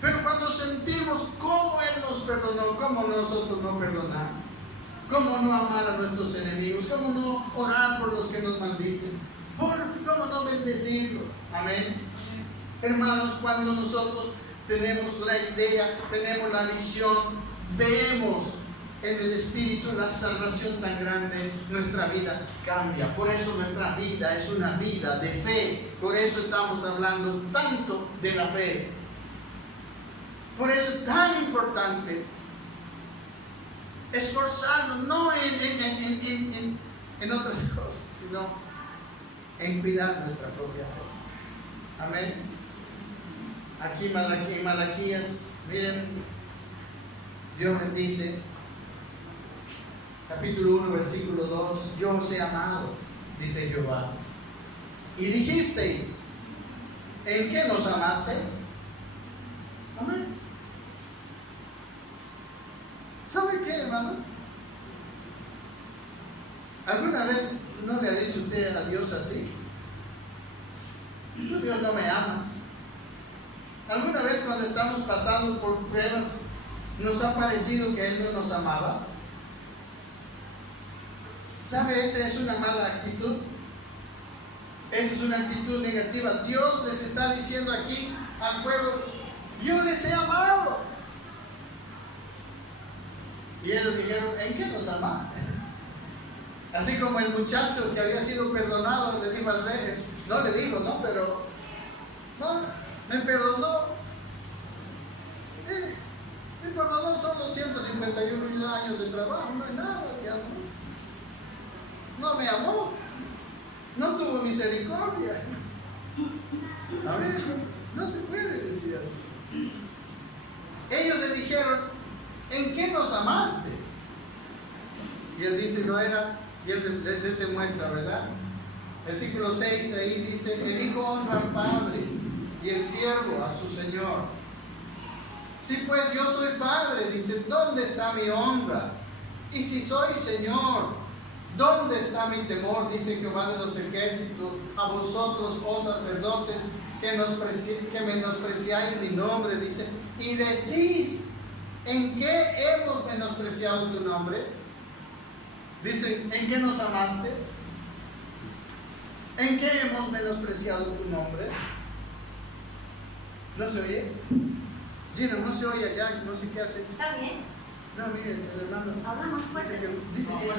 Pero cuando sentimos cómo Él nos perdonó, cómo nosotros no perdonamos. ¿Cómo no amar a nuestros enemigos? ¿Cómo no orar por los que nos maldicen? ¿Cómo no bendecirlos? Amén. Hermanos, cuando nosotros tenemos la idea, tenemos la visión, vemos en el Espíritu la salvación tan grande, nuestra vida cambia. Por eso nuestra vida es una vida de fe. Por eso estamos hablando tanto de la fe. Por eso es tan importante esforzarnos, no en otras cosas, sino en cuidar nuestra propia fe. Amén. Aquí en Malaquías, miren, Dios les dice, capítulo 1, versículo 2, yo os he amado, dice Jehová. Y dijisteis, ¿en qué nos amasteis? Amén. ¿Sabe qué, hermano? ¿Alguna vez no le ha dicho usted a Dios así? Tú, Dios, no me amas. ¿Alguna vez cuando estamos pasando por pruebas nos ha parecido que Él no nos amaba? ¿Sabe? Esa es una mala actitud. Esa es una actitud negativa. Dios les está diciendo aquí al pueblo, yo les he amado. Y ellos dijeron, ¿en qué nos amaste? Así como el muchacho que había sido perdonado le dijo al rey, no le dijo, no, pero no, me perdonó. Me perdonó solo 151 años de trabajo, no es nada, digamos. No me amó, no tuvo misericordia. A ver, no se puede decir así. Ellos le dijeron, ¿en qué nos amaste? Y él dice, no era, y él les demuestra, ¿verdad? Versículo 6, ahí dice, el hijo honra al padre y el siervo a su señor. Si pues yo soy padre, dice, ¿dónde está mi honra? Y si soy señor, ¿dónde está mi temor? Dice Jehová de los ejércitos, a vosotros, oh sacerdotes, que menospreciáis mi nombre, dice, y decís, ¿en qué hemos menospreciado tu nombre? Dice, ¿en qué nos amaste? ¿En qué hemos menospreciado tu nombre? ¿No se oye? Gino, no se oye allá, no sé qué hace. Está bien. No, mire, el hermano. Habla más fuerte. Dice que no. Más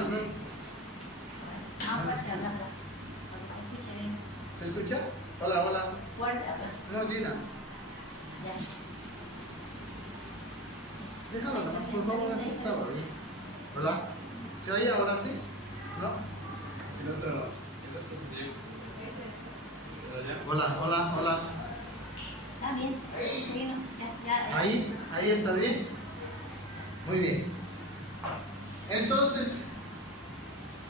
fuerte, habla. Para que se escuche bien. ¿Se escucha? Hola, hola. Fuerte, habla. No, Gina. Ya. Déjalo nomás, por favor, así estaba bien. Hola. ¿Se oye ahora sí? ¿No? El otro sería. Hola, hola, hola. Está bien. Sí, sí, no. Ya. Ahí está bien. Muy bien. Entonces,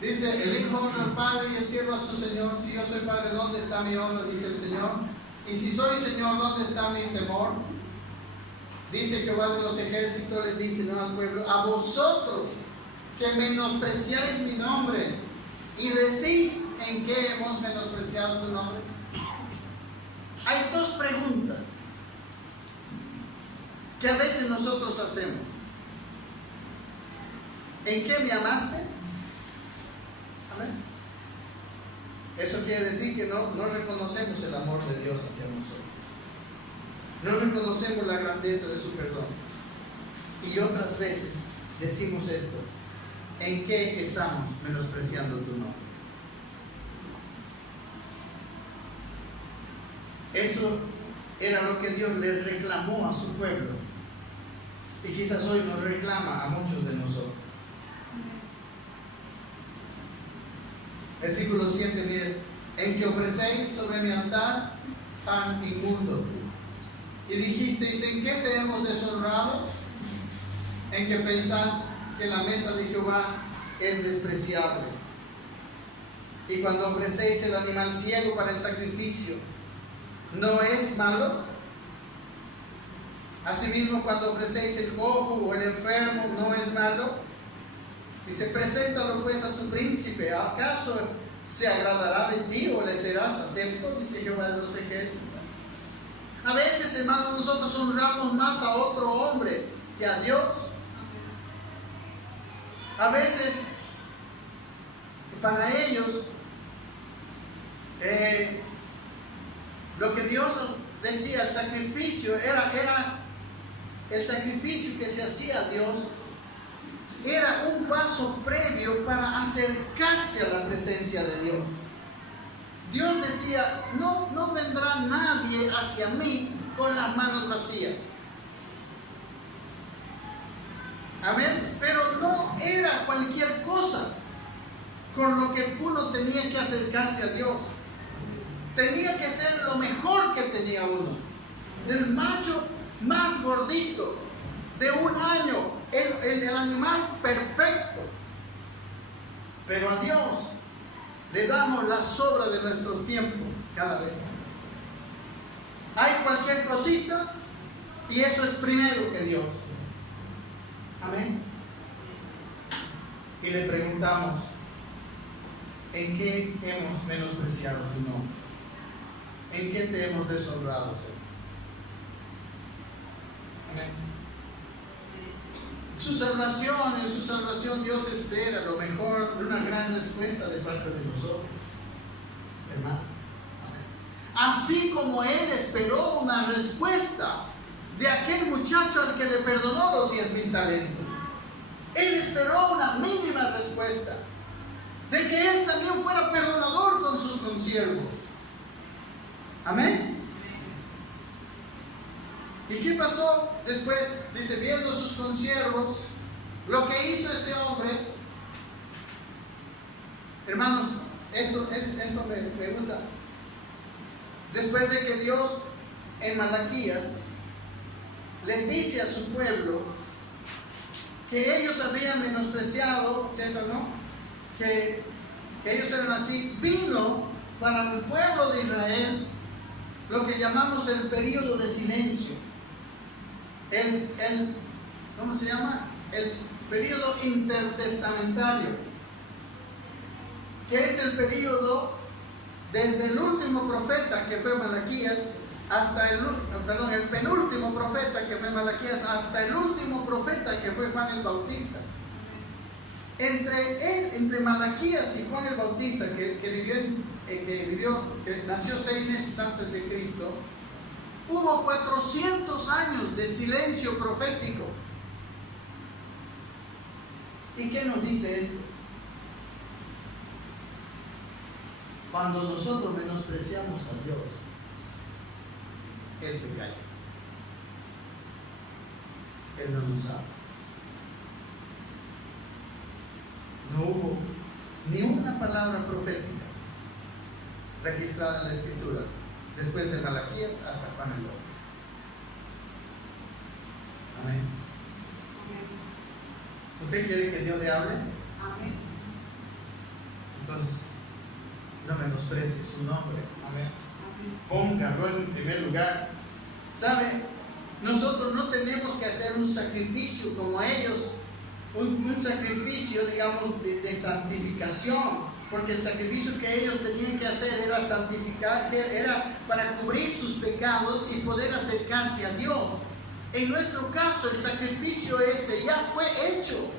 dice, el hijo honra al padre y el siervo a su señor. Si yo soy padre, ¿dónde está mi honra? Dice el Señor. Y si soy señor, ¿dónde está mi temor? Dice Jehová de los ejércitos, les dice, ¿no?, al pueblo, a vosotros que menospreciáis mi nombre y decís, ¿en qué hemos menospreciado tu nombre? Hay dos preguntas que a veces nosotros hacemos. ¿En qué me amaste? Amén. Eso quiere decir que no reconocemos el amor de Dios hacia nosotros. No reconocemos la grandeza de su perdón. Y otras veces decimos esto, ¿en qué estamos menospreciando tu nombre? Eso era lo que Dios le reclamó a su pueblo. Y quizás hoy nos reclama a muchos de nosotros. Versículo 7, miren, en que ofrecéis sobre mi altar pan inmundo. Y dijisteis, ¿en qué te hemos deshonrado? En que pensás que la mesa de Jehová es despreciable. Y cuando ofrecéis el animal ciego para el sacrificio, ¿no es malo? Asimismo, cuando ofrecéis el cojo o el enfermo, ¿no es malo? Dice, preséntalo pues a tu príncipe. ¿Acaso se agradará de ti o le serás acepto? Dice Jehová de los ejércitos. A veces, hermanos, nosotros honramos más a otro hombre que a Dios. A veces, para ellos, lo que Dios decía, el sacrificio, era el sacrificio que se hacía a Dios, era un paso previo para acercarse a la presencia de Dios. Dios decía, no vendrá nadie hacia mí con las manos vacías. Amén. Pero no era cualquier cosa con lo que uno tenía que acercarse a Dios. Tenía que ser lo mejor que tenía uno. El macho más gordito, de 1 año, el animal perfecto. Pero a Dios le damos la sobra de nuestros tiempos cada vez. Hay cualquier cosita y eso es primero que Dios. Amén. Y le preguntamos, ¿en qué hemos menospreciado tu nombre? ¿En qué te hemos deshonrado, Señor? Amén. En su salvación Dios espera lo mejor, una gran respuesta de parte de nosotros, hermano. Amén. Así como Él esperó una respuesta de aquel muchacho al que le perdonó los 10,000 talentos. Él esperó una mínima respuesta de que Él también fuera perdonador con sus consiervos. Amén. ¿Y qué pasó después? Dice, viendo sus consiervos, lo que hizo este hombre. Hermanos, esto me gusta. Después de que Dios en Malaquías les dice a su pueblo que ellos habían menospreciado, etc., ¿no? Que ellos eran así, vino para el pueblo de Israel lo que llamamos el período de silencio. ¿Cómo se llama? El período intertestamentario, que es el período desde el último profeta que fue Malaquías hasta el penúltimo profeta que fue Malaquías hasta el último profeta que fue Juan el Bautista. Entre Malaquías y Juan el Bautista, que nació 6 meses antes de Cristo, hubo 400 años de silencio profético. ¿Y qué nos dice esto? Cuando nosotros menospreciamos a Dios, Él se calla. Él no nos habla. No hubo ni una palabra profética registrada en la Escritura después de Malaquías hasta Juan el Bautista. Amén. ¿Usted quiere que Dios le hable? Amén. Entonces, no menosprecie su nombre. Amén. Póngalo en primer lugar. ¿Sabe? Nosotros no tenemos que hacer un sacrificio como ellos, un sacrificio, digamos, de santificación, porque el sacrificio que ellos tenían que hacer era santificar, era para cubrir sus pecados y poder acercarse a Dios. En nuestro caso, el sacrificio ese ya fue hecho,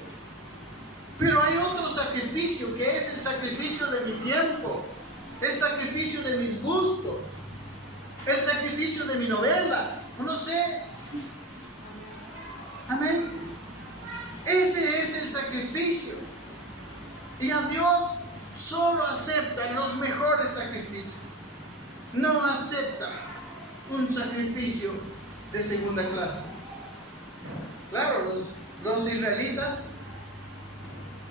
pero hay otro sacrificio que es el sacrificio de mi tiempo, el sacrificio de mis gustos, el sacrificio de mi novela, no sé. Amén. Ese es el sacrificio. Y a Dios solo acepta los mejores sacrificios. No acepta un sacrificio de segunda clase. Claro, los israelitas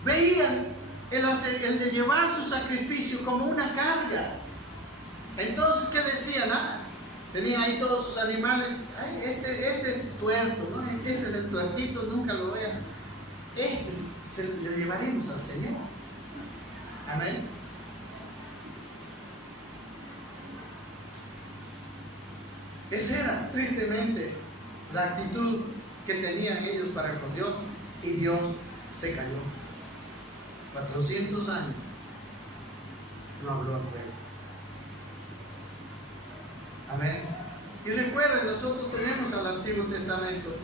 veían el de llevar su sacrificio como una carga. Entonces, ¿qué decían? Tenían ahí todos sus animales. Ay, este es tuerto, ¿no? Este es el tuertito, nunca lo vean. Lo llevaremos al Señor. Amén. Esa era tristemente la actitud que tenían ellos para con Dios, y Dios se calló. 400 años no habló al pueblo. Amén. Y recuerden, nosotros tenemos al Antiguo Testamento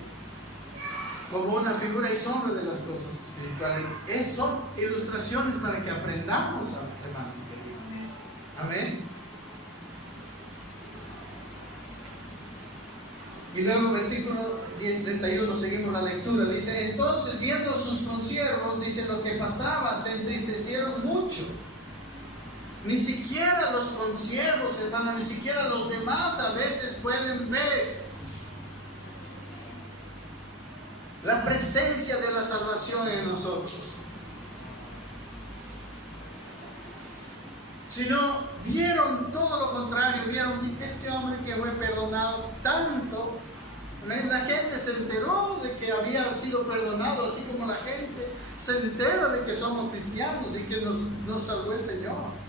como una figura y sombra de las cosas espirituales. Son ilustraciones para que aprendamos, hermanos queridos. Amén. Y luego versículo 31, seguimos la lectura, dice: entonces viendo sus consiervos, dice, lo que pasaba, se entristecieron mucho. Ni siquiera los consiervos, hermanos, ni siquiera los demás a veces pueden ver la presencia de la salvación en nosotros, sino vieron todo lo contrario. Vieron este hombre que fue perdonado tanto. La gente se enteró de que había sido perdonado, así como la gente se entera de que somos cristianos y que nos salvó el Señor.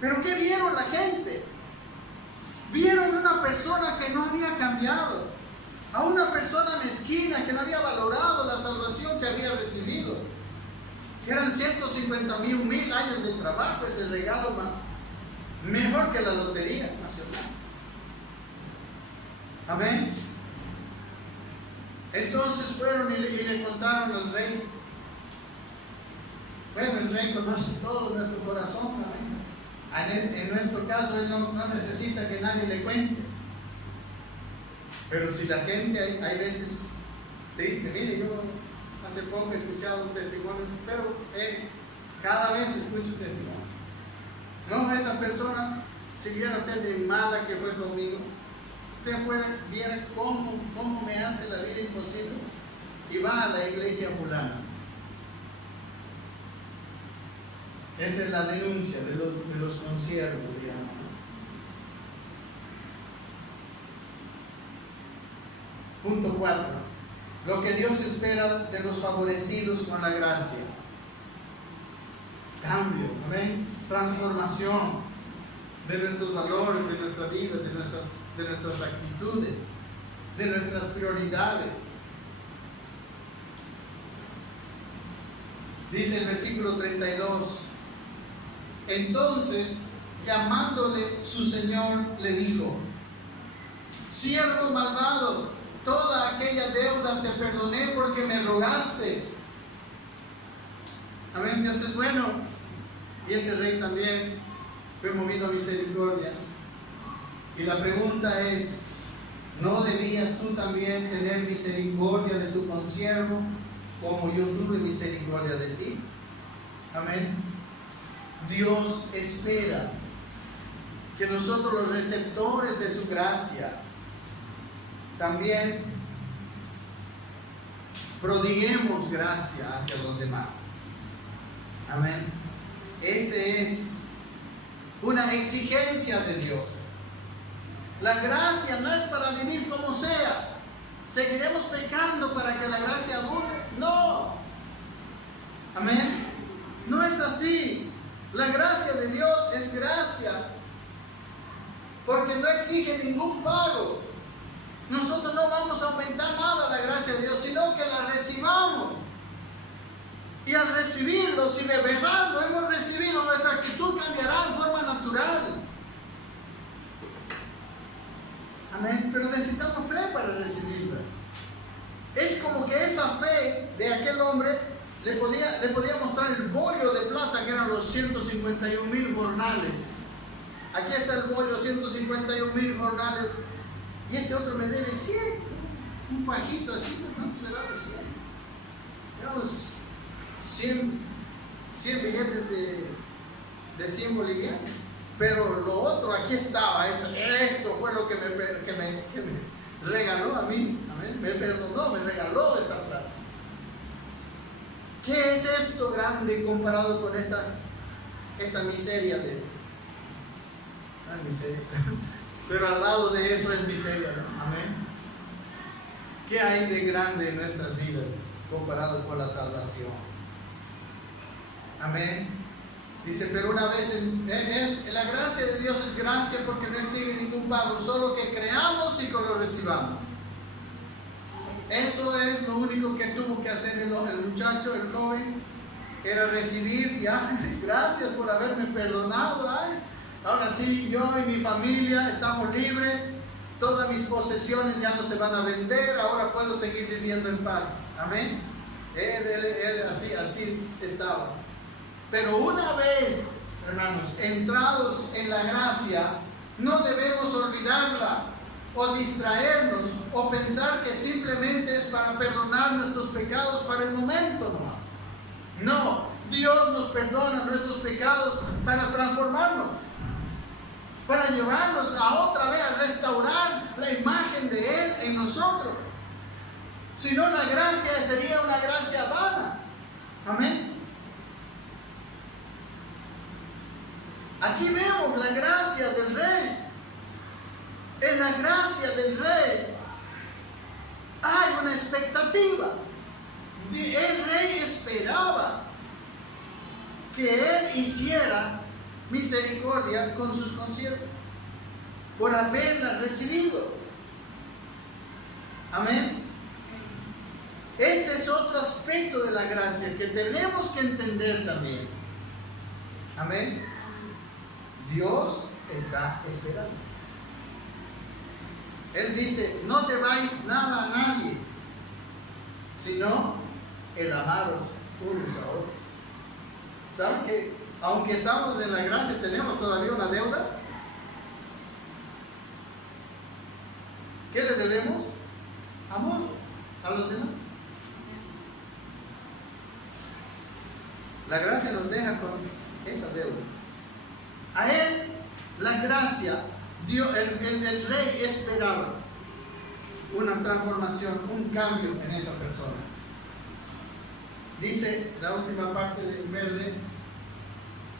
Pero ¿qué vieron la gente? Vieron a una persona que no había cambiado, a una persona mezquina que no había valorado la salvación que había recibido. Eran 150,000, 1,000 años de trabajo, ese regalo mejor que la lotería nacional. Amén. Entonces fueron y le contaron al rey. Bueno, el rey conoce todo nuestro corazón. Amén. En nuestro caso, él no necesita que nadie le cuente. Pero si la gente hay veces triste, mire, yo hace poco he escuchado un testimonio, pero cada vez escucho un testimonio. No, esa persona, si viera usted de mala que fue conmigo, usted viera cómo me hace la vida imposible, y va a la iglesia fulana. Esa es la denuncia de los consiervos, digamos. Punto 4. Lo que Dios espera de los favorecidos con la gracia. Cambio, ¿amén? Transformación de nuestros valores, de nuestra vida, de nuestras actitudes, de nuestras prioridades. Dice el versículo 32. Entonces, llamándole su señor, le dijo: siervo malvado, toda aquella deuda te perdoné porque me rogaste. Amén, Dios es bueno. Y este rey también fue movido a misericordia. Y la pregunta es: ¿no debías tú también tener misericordia de tu consiervo como yo tuve misericordia de ti? Amén. Dios espera que nosotros, los receptores de su gracia, también prodiguemos gracia hacia los demás. Amén. Esa es una exigencia de Dios. La gracia no es para vivir como sea. ¿Seguiremos pecando para que la gracia abunde? No. Amén. No es así. La gracia de Dios es gracia porque no exige ningún pago. Nosotros no vamos a aumentar nada la gracia de Dios, sino que la recibamos. Y al recibirlo, si de verdad lo hemos recibido, nuestra actitud cambiará en forma natural. Amén. Pero necesitamos fe para recibirla. Es como que esa fe de aquel hombre le podía mostrar el bollo de plata, que eran los 151,000 jornales. Aquí está el bollo, 151,000 jornales. Y este otro me debe 100. Un fajito así, ¿cuánto será de 100? Digamos, 100 billetes de 100 bolivianos. Pero lo otro, aquí estaba. Esto fue lo que me regaló a mí. Amén. Me perdonó, me regaló esta plata. ¿Qué es esto grande comparado con esta miseria miseria? Pero al lado de eso es miseria, ¿no? Amén. ¿Qué hay de grande en nuestras vidas comparado con la salvación? Amén. Dice, pero una vez en la gracia de Dios es gracia porque no exige ningún pago, solo que creamos y que lo recibamos. Eso es lo único que tuvo que hacer el muchacho, el joven, era recibir, ya, gracias por haberme perdonado. Ay, ahora sí, yo y mi familia estamos libres todas mis posesiones ya no se van a vender, ahora puedo seguir viviendo en paz. Amén. Él así estaba. Pero una vez, hermanos, entrados en la gracia, no debemos olvidarla o distraernos o pensar que simplemente es para perdonar nuestros pecados para el momento nomás. No, Dios nos perdona nuestros pecados para transformarnos, para llevarnos a otra vez a restaurar la imagen de Él en nosotros. Si no, la gracia sería una gracia vana. Amén. Aquí vemos la gracia del Rey. En la gracia del Rey hay una expectativa. El Rey esperaba que Él hiciera misericordia con sus consiervos por haberla recibido. Amén. Este es otro aspecto de la gracia que tenemos que entender también. Amén. Dios está esperando. Él dice, no debáis nada a nadie, sino el amaros unos a otros. ¿Saben que aunque estamos en la gracia, tenemos todavía una deuda? ¿Qué le debemos? Amor a los demás. La gracia nos deja con esa deuda. A Él, la gracia, el Rey esperaba una transformación, un cambio en esa persona. Dice la última parte del verde,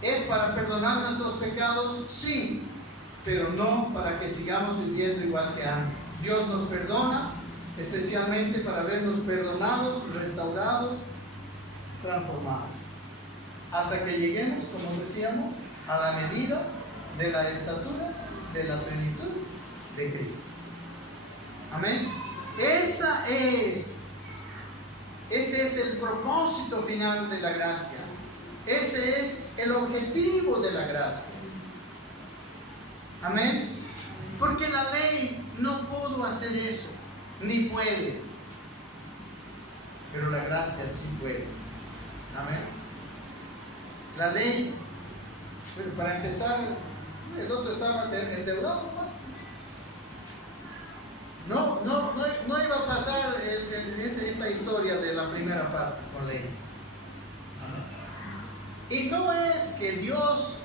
¿es para perdonar nuestros pecados? Sí, pero no para que sigamos viviendo igual que antes. Dios nos perdona, especialmente para vernos perdonados, restaurados, transformados. Hasta que lleguemos, como decíamos, a la medida de la estatura de la plenitud de Cristo. Amén. Ese es el propósito final de la gracia. Ese es el objetivo de la gracia. Amén. Porque la ley no pudo hacer eso, ni puede. Pero la gracia sí puede. Amén. La ley, pero para empezar, el otro estaba endeudado. No iba a pasar esta historia de la primera parte con ley. Y no es que Dios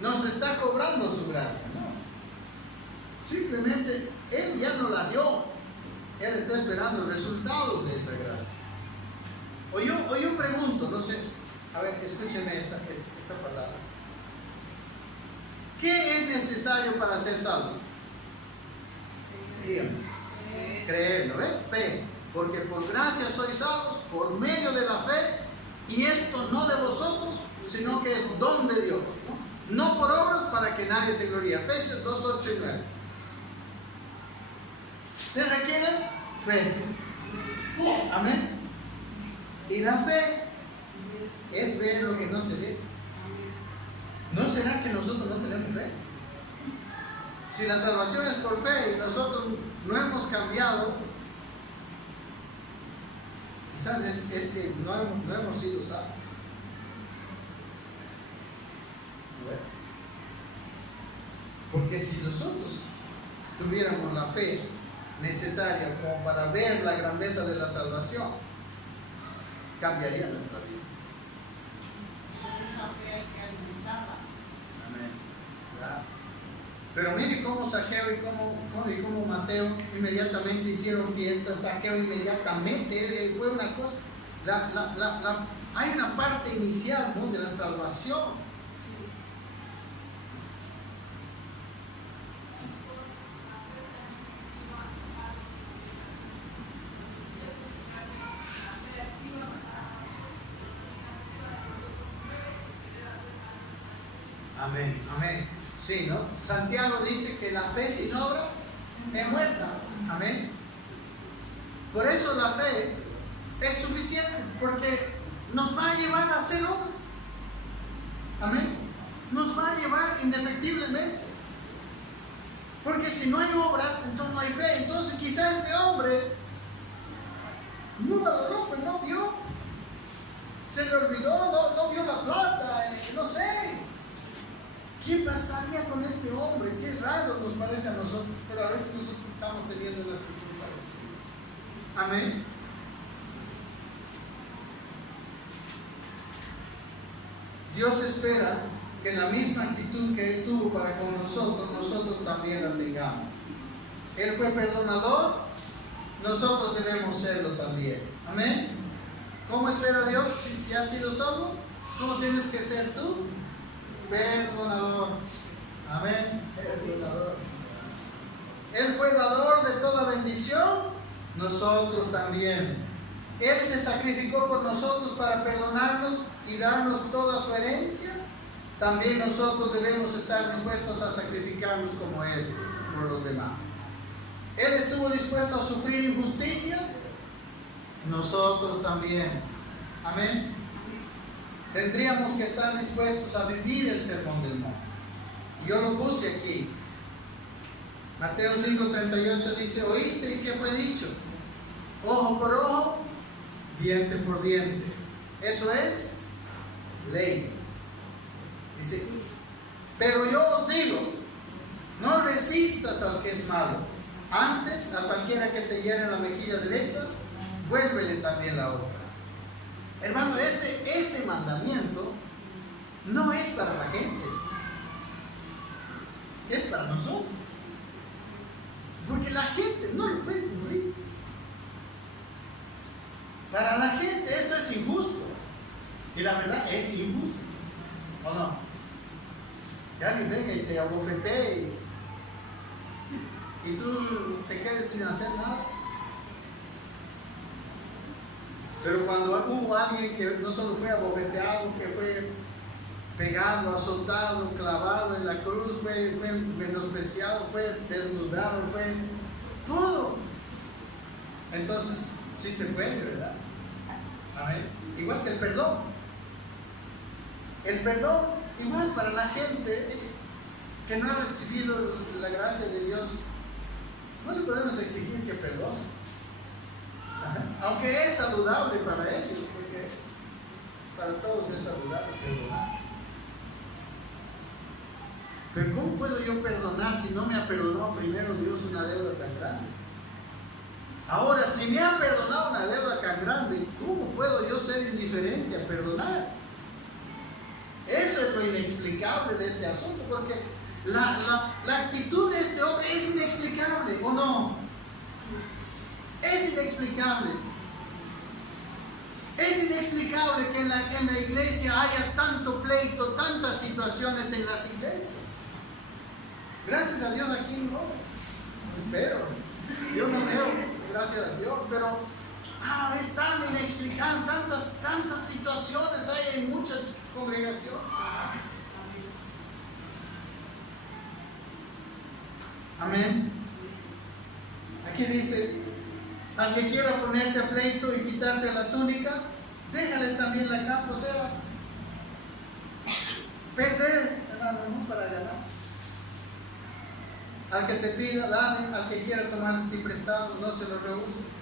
nos está cobrando su gracia, no. Simplemente Él ya no la dio. Él está esperando resultados de esa gracia. O yo pregunto, no sé, a ver, escúchenme esta palabra. ¿Qué es necesario para ser salvo? Creerlo, ¿ves? Fe. Porque por gracia sois salvos por medio de la fe, y esto no de vosotros, sino que es don de Dios, no por obras para que nadie se gloríe. Efesios 2, 8 y 9. ¿Se requiere? Fe. Amén. Y la fe es ver lo que no se ve. ¿No será que nosotros no tenemos fe? Si la salvación es por fe y nosotros no hemos cambiado, quizás es que no hemos sido salvos. Bueno, porque si nosotros tuviéramos la fe necesaria como para ver la grandeza de la salvación, cambiaría nuestra vida. Esa fe hay que alimentarla. Amén. ¿Verdad? Pero mire cómo Zaqueo y cómo Mateo inmediatamente hicieron fiesta. Zaqueo inmediatamente, él fue una cosa. Hay una parte inicial, ¿no?, de la salvación. Sí. Amén, amén. Sí, ¿no? Santiago dice que la fe sin obras es muerta. Amén. Por eso la fe es suficiente, porque nos va a llevar a hacer obras. Amén. Nos va a llevar indefectiblemente. Porque si no hay obras, entonces no hay fe. Entonces quizá este hombre no valoró, pues no vio. Se le olvidó, no vio la plata, no sé. ¿Qué pasaría con este hombre? Qué raro nos parece a nosotros, pero a veces nosotros estamos teniendo una actitud parecida. Amén. Dios espera que la misma actitud que Él tuvo para con nosotros, nosotros también la tengamos. Él fue perdonador, nosotros debemos serlo también. Amén. ¿Cómo espera Dios si has sido salvo? ¿Cómo tienes que ser tú? Perdonador. Amén. Perdonador. Él fue dador de toda bendición, nosotros también. Él se sacrificó por nosotros para perdonarnos y darnos toda su herencia. También nosotros debemos estar dispuestos a sacrificarnos como Él por los demás. Él estuvo dispuesto a sufrir injusticias, nosotros también. Amén. Tendríamos que estar dispuestos a vivir el sermón del monte. Yo lo puse aquí. Mateo 5:38 dice: oísteis que fue dicho, ojo por ojo, diente por diente. Eso es ley. Dice: pero yo os digo, no resistas al que es malo. Antes, a cualquiera que te hiere la mejilla derecha, vuélvele también la otra. Hermano, este mandamiento no es para la gente, es para nosotros. Porque la gente no lo puede cumplir. Para la gente esto es injusto. Y la verdad es injusto. ¿O no? Que alguien venga y te abofetee y tú te quedes sin hacer nada. Pero cuando hubo alguien que no solo fue abofeteado, que fue pegado, azotado, clavado en la cruz, fue menospreciado, fue desnudado, fue todo. Entonces, sí se puede, ¿verdad? Amén. Igual que el perdón. El perdón, igual para la gente que no ha recibido la gracia de Dios, no le podemos exigir que perdone. Aunque es saludable para ellos, porque para todos es saludable perdonar. Pero ¿cómo puedo yo perdonar si no me ha perdonado primero Dios una deuda tan grande? Ahora, si me ha perdonado una deuda tan grande, ¿cómo puedo yo ser indiferente a perdonar? Eso es lo inexplicable de este asunto, porque la actitud de este hombre es inexplicable, ¿o no? Es inexplicable. Es inexplicable que en la iglesia haya tanto pleito, tantas situaciones en las iglesias. Gracias a Dios aquí no, espero. Yo no veo, gracias a Dios, pero es tan inexplicable, tantas situaciones hay en muchas congregaciones. Amén. Aquí dice: al que quiera ponerte a pleito y quitarte la túnica, déjale también la capa. O sea, perder, hermano, no para ganar. Al que te pida, dale. Al que quiera tomarte prestado, no se lo rehuses.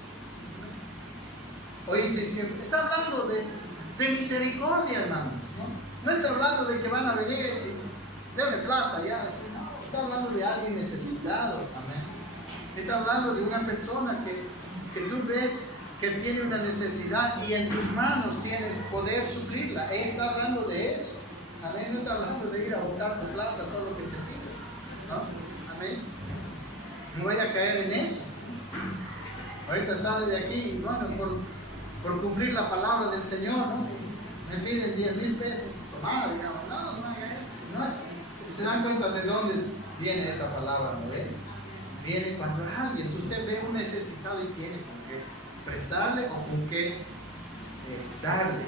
¿Oíste? Está hablando de misericordia, hermanos, ¿no? No está hablando de que van a venir y deme plata, ya, así, no. Está hablando de alguien necesitado. Amén. Está hablando de una persona que tú ves que tiene una necesidad y en tus manos tienes poder suplirla. Él está hablando de eso. Amén. No está hablando de ir a botar tu plata, todo lo que te pide, ¿no? Amén. No vaya a caer en eso. Ahorita sale de aquí, bueno, por cumplir la palabra del Señor, ¿no? Me piden 10,000 pesos. Tomar, digamos, no haga eso. No, se dan cuenta de dónde viene esta palabra, ¿no ve? Viene cuando usted ve un necesitado y tiene con qué prestarle o con qué darle.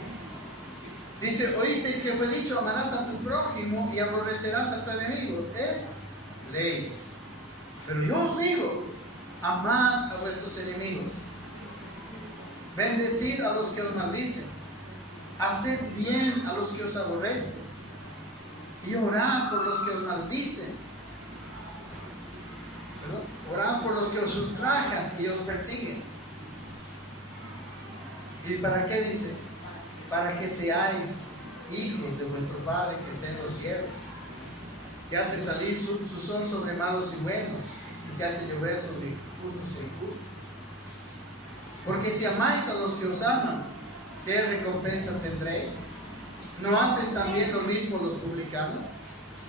Dice: oísteis que fue dicho, amarás a tu prójimo y aborrecerás a tu enemigo. Es ley. Pero yo os digo, amad a vuestros enemigos, bendecid a los que os maldicen, haced bien a los que os aborrecen y orad por los que os maldicen. Orad por los que os ultrajan y os persiguen. ¿Y para qué dice? Para que seáis hijos de vuestro Padre que está en los cielos, que hace salir su sol sobre malos y buenos, y que hace llover sobre justos e injustos. Porque si amáis a los que os aman, ¿qué recompensa tendréis? ¿No hacen también lo mismo los publicanos?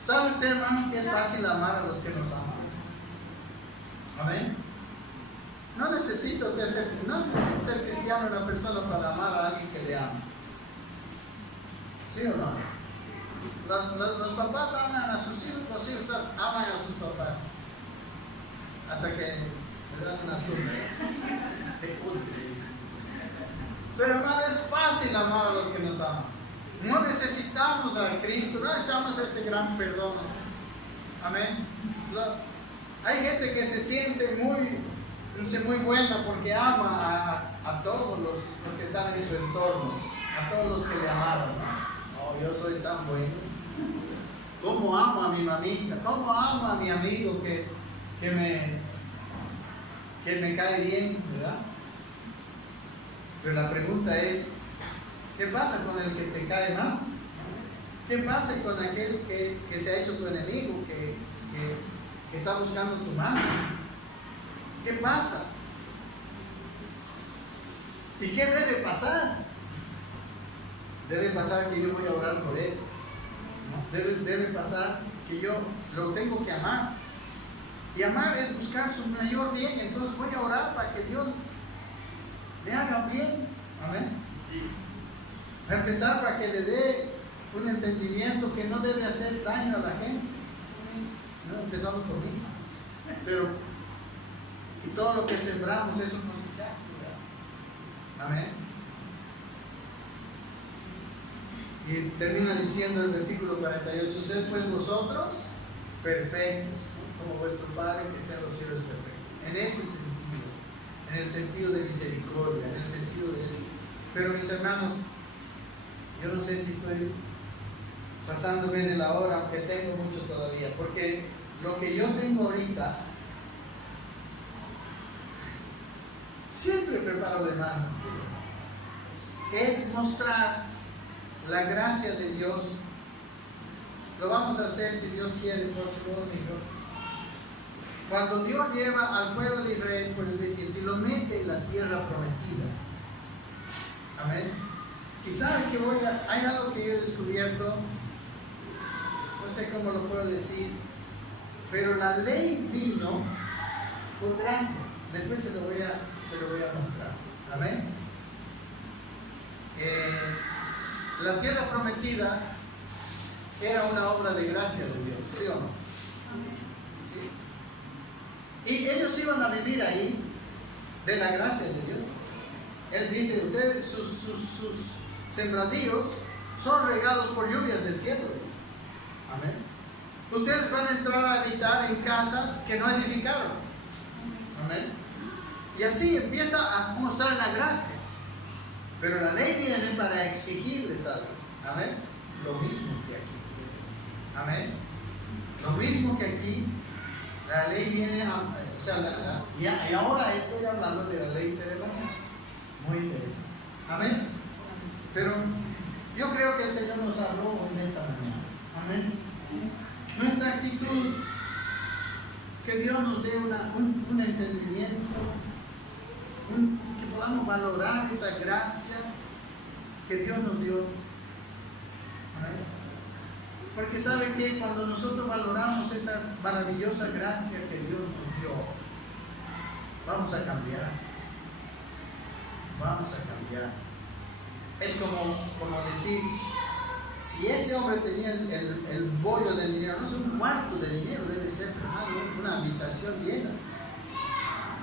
¿Sabe usted, hermano, que es fácil amar a los que nos aman? Amén. No necesita ser cristiano una persona para amar a alguien que le ama. ¿Sí o no? Los papás aman a sus hijos, los hijos aman a sus papás. Hasta que le dan una turma de culto. Pero hermano, es fácil amar a los que nos aman. No necesitamos a Cristo, no necesitamos ese gran perdón. Amén. Hay gente que se siente muy buena porque ama a todos los que están en su entorno, a todos los que le amaron. Oh, yo soy tan bueno. ¿Cómo amo a mi mamita? ¿Cómo amo a mi amigo que me cae bien, verdad? Pero la pregunta es, ¿qué pasa con el que te cae mal? ¿Qué pasa con aquel que se ha hecho tu enemigo, que está buscando tu mano? ¿Qué pasa? ¿Y qué debe pasar? Debe pasar que yo voy a orar por él. Debe pasar que yo lo tengo que amar. Y amar es buscar su mayor bien. Entonces voy a orar para que Dios le haga bien. Amén. A empezar para que le dé un entendimiento que no debe hacer daño a la gente. ¿No? Empezando por mí. Pero, y todo lo que sembramos, eso cosechamos. Amén. Y termina diciendo el versículo 48: sed pues vosotros perfectos, como vuestro Padre que está en los cielos es perfecto. En ese sentido, en el sentido de misericordia, en el sentido de eso. Pero mis hermanos, yo no sé si estoy pasándome de la hora, aunque tengo mucho todavía, porque lo que yo tengo ahorita siempre preparo de mano, es mostrar la gracia de Dios. Lo vamos a hacer, si Dios quiere, el próximo domingo. Cuando Dios lleva al pueblo de Israel por el desierto y lo mete en la tierra prometida. Amén. Y saben que hay algo que yo he descubierto, no sé cómo lo puedo decir, pero la ley vino por gracia. Después se lo voy a mostrar. Amén. La tierra prometida era una obra de gracia de Dios, ¿sí o no? ¿Sí? Y ellos iban a vivir ahí de la gracia de Dios. Él dice, ustedes, sus sembradíos son regados por lluvias del cielo. Dice. Amén. Ustedes van a entrar a habitar en casas que no edificaron. Amén. Y así empieza a mostrar la gracia. Pero la ley viene para exigirles algo. Amén. Lo mismo que aquí. Amén. Lo mismo que aquí. La ley viene a... O sea, y ahora estoy hablando de la ley ceremonial. Muy interesante. Amén. Pero yo creo que el Señor nos habló en esta mañana. Amén. Nuestra actitud, que Dios nos dé un entendimiento, que podamos valorar esa gracia que Dios nos dio. Amén. Porque saben que cuando nosotros valoramos esa maravillosa gracia que Dios nos dio, vamos a cambiar. Vamos a cambiar. Es como decir, si ese hombre tenía el bollo de dinero, no es un cuarto de dinero, debe ser una habitación llena.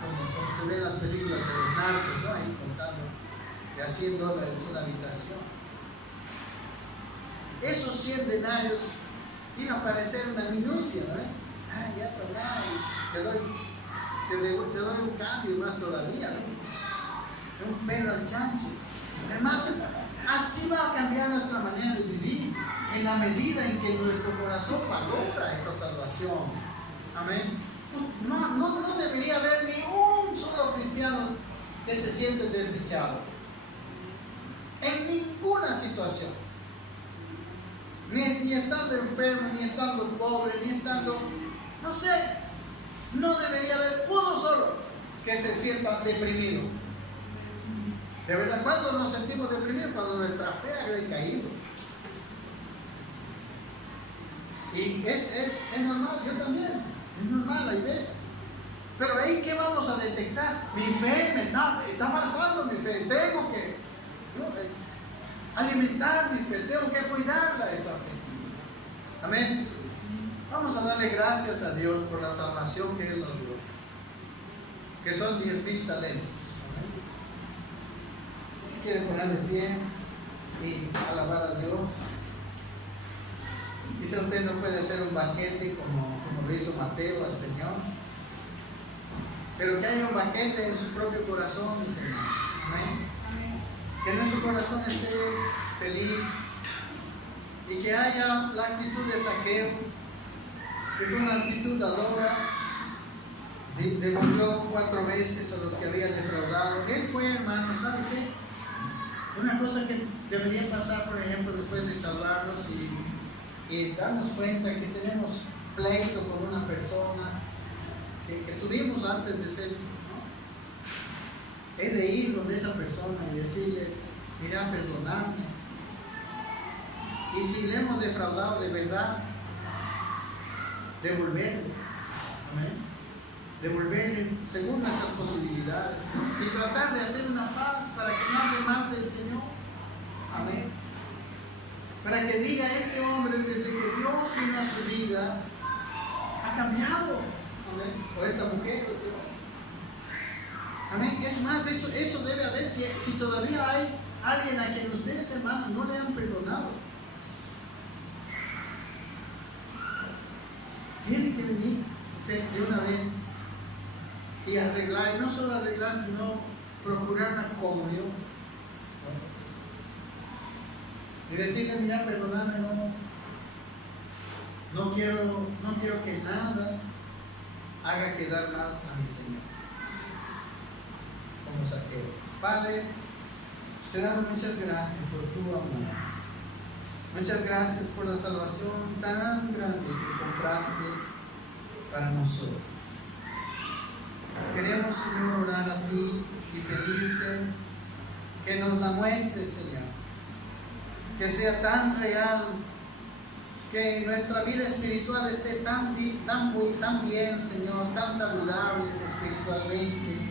Como se ve en las películas de los narcos, ¿no? Ahí contando que a $100 una habitación. Esos 100 denarios iban a parecer una minucia, ¿no? Ya tomá, te doy un cambio más todavía, ¿no? Un pelo al chancho. Hermano, así va a cambiar nuestra manera de vivir en la medida en que nuestro corazón valora esa salvación. Amén. No debería haber ni un solo cristiano que se siente desdichado. En ninguna situación. Ni estando enfermo, ni estando pobre, ni estando... No sé. No debería haber uno solo que se sienta deprimido. De verdad, ¿cuándo nos sentimos deprimidos? Cuando nuestra fe ha decaído. Y es normal, yo también. Es normal, hay veces. Pero ahí, ¿qué vamos a detectar? Mi fe me está faltando, mi fe. Tengo que alimentar mi fe, tengo que cuidarla, esa fe. Amén. Vamos a darle gracias a Dios por la salvación que Él nos dio, que son 10,000 talentos. Amén. Si quieren poner de pie y alabar a Dios. Quizá usted no puede hacer un banquete como lo hizo Mateo al Señor, pero que haya un banquete en su propio corazón, Señor. Amén. Que nuestro corazón esté feliz y que haya la actitud de Zaqueo, que fue una actitud dadora, devolvió 4 veces a los que había defraudado. Él fue, hermano, ¿sabe qué? Una cosa que debería pasar, por ejemplo, después de salvarnos y darnos cuenta que tenemos pleito con una persona que tuvimos antes de ser, ¿no? Es de ir donde esa persona y decirle, mira, perdonarme. Y si le hemos defraudado de verdad, devolverle. Amén. Devolverle según nuestras posibilidades. Y tratar de hacer una paz para que no hable mal del Señor. Amén. Para que diga, este hombre desde que Dios vino a su vida ha cambiado. Amén. O esta mujer, o este hombre. Amén. Es más, eso debe haber si todavía hay alguien a quien ustedes, hermanos, no le han perdonado. Tiene que venir usted de una vez y arreglar, y no solo arreglar, sino procurar una comunión con esa persona. Y decirle, mira, perdóname, no quiero que nada haga quedar mal a mi Señor. Como Zaqueo. Padre, te damos muchas gracias por tu amor. Muchas gracias por la salvación tan grande que compraste para nosotros. Queremos, Señor, orar a ti y pedirte que nos la muestres, Señor. Que sea tan real, que nuestra vida espiritual esté tan bien, Señor, tan saludables espiritualmente,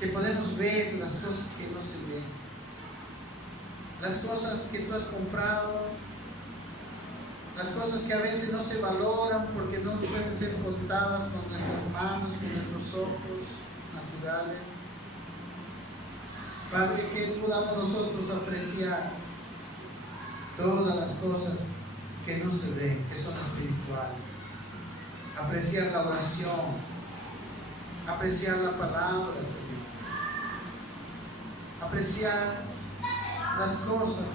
que podemos ver las cosas que no se ven. Las cosas que tú has comprado, las cosas que a veces no se valoran porque no pueden ser contadas con nuestras manos, con nuestros ojos naturales. Padre, que podamos nosotros apreciar todas las cosas que no se ven, que son espirituales. Apreciar la oración, apreciar la palabra, Señor. Apreciar las cosas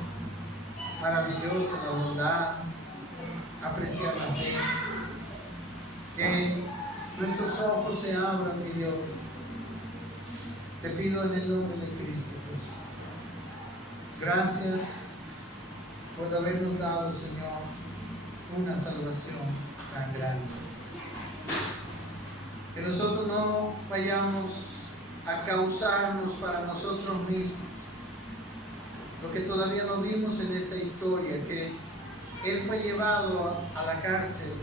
maravillosas, la bondad, apreciar la fe, que nuestros ojos se abran, mi Dios. Te pido en el nombre de Cristo Jesús. Gracias por habernos dado, Señor, una salvación tan grande. Que nosotros no vayamos a causarnos para nosotros mismos lo que todavía no vimos en esta historia, que él fue llevado a la cárcel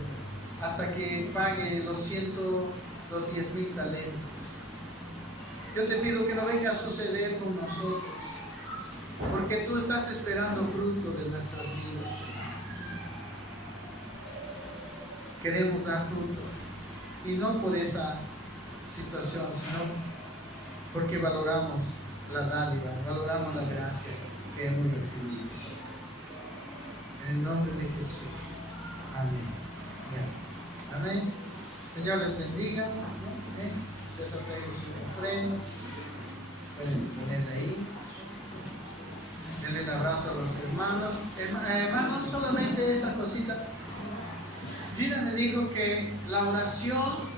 hasta que pague los 10,000 talentos. Yo te pido que no venga a suceder con nosotros, porque tú estás esperando fruto de nuestras vidas. Queremos dar fruto, y no por esa situación, sino porque valoramos la dádiva, valoramos la gracia que hemos recibido. En el nombre de Jesús. Amén. Amén. Señor les bendiga. Amén. Les ha traído su ofrenda. Pueden ponerla ahí. Denle un abrazo a los hermanos. Hermanos, solamente esta cosita. Gina me dijo que la oración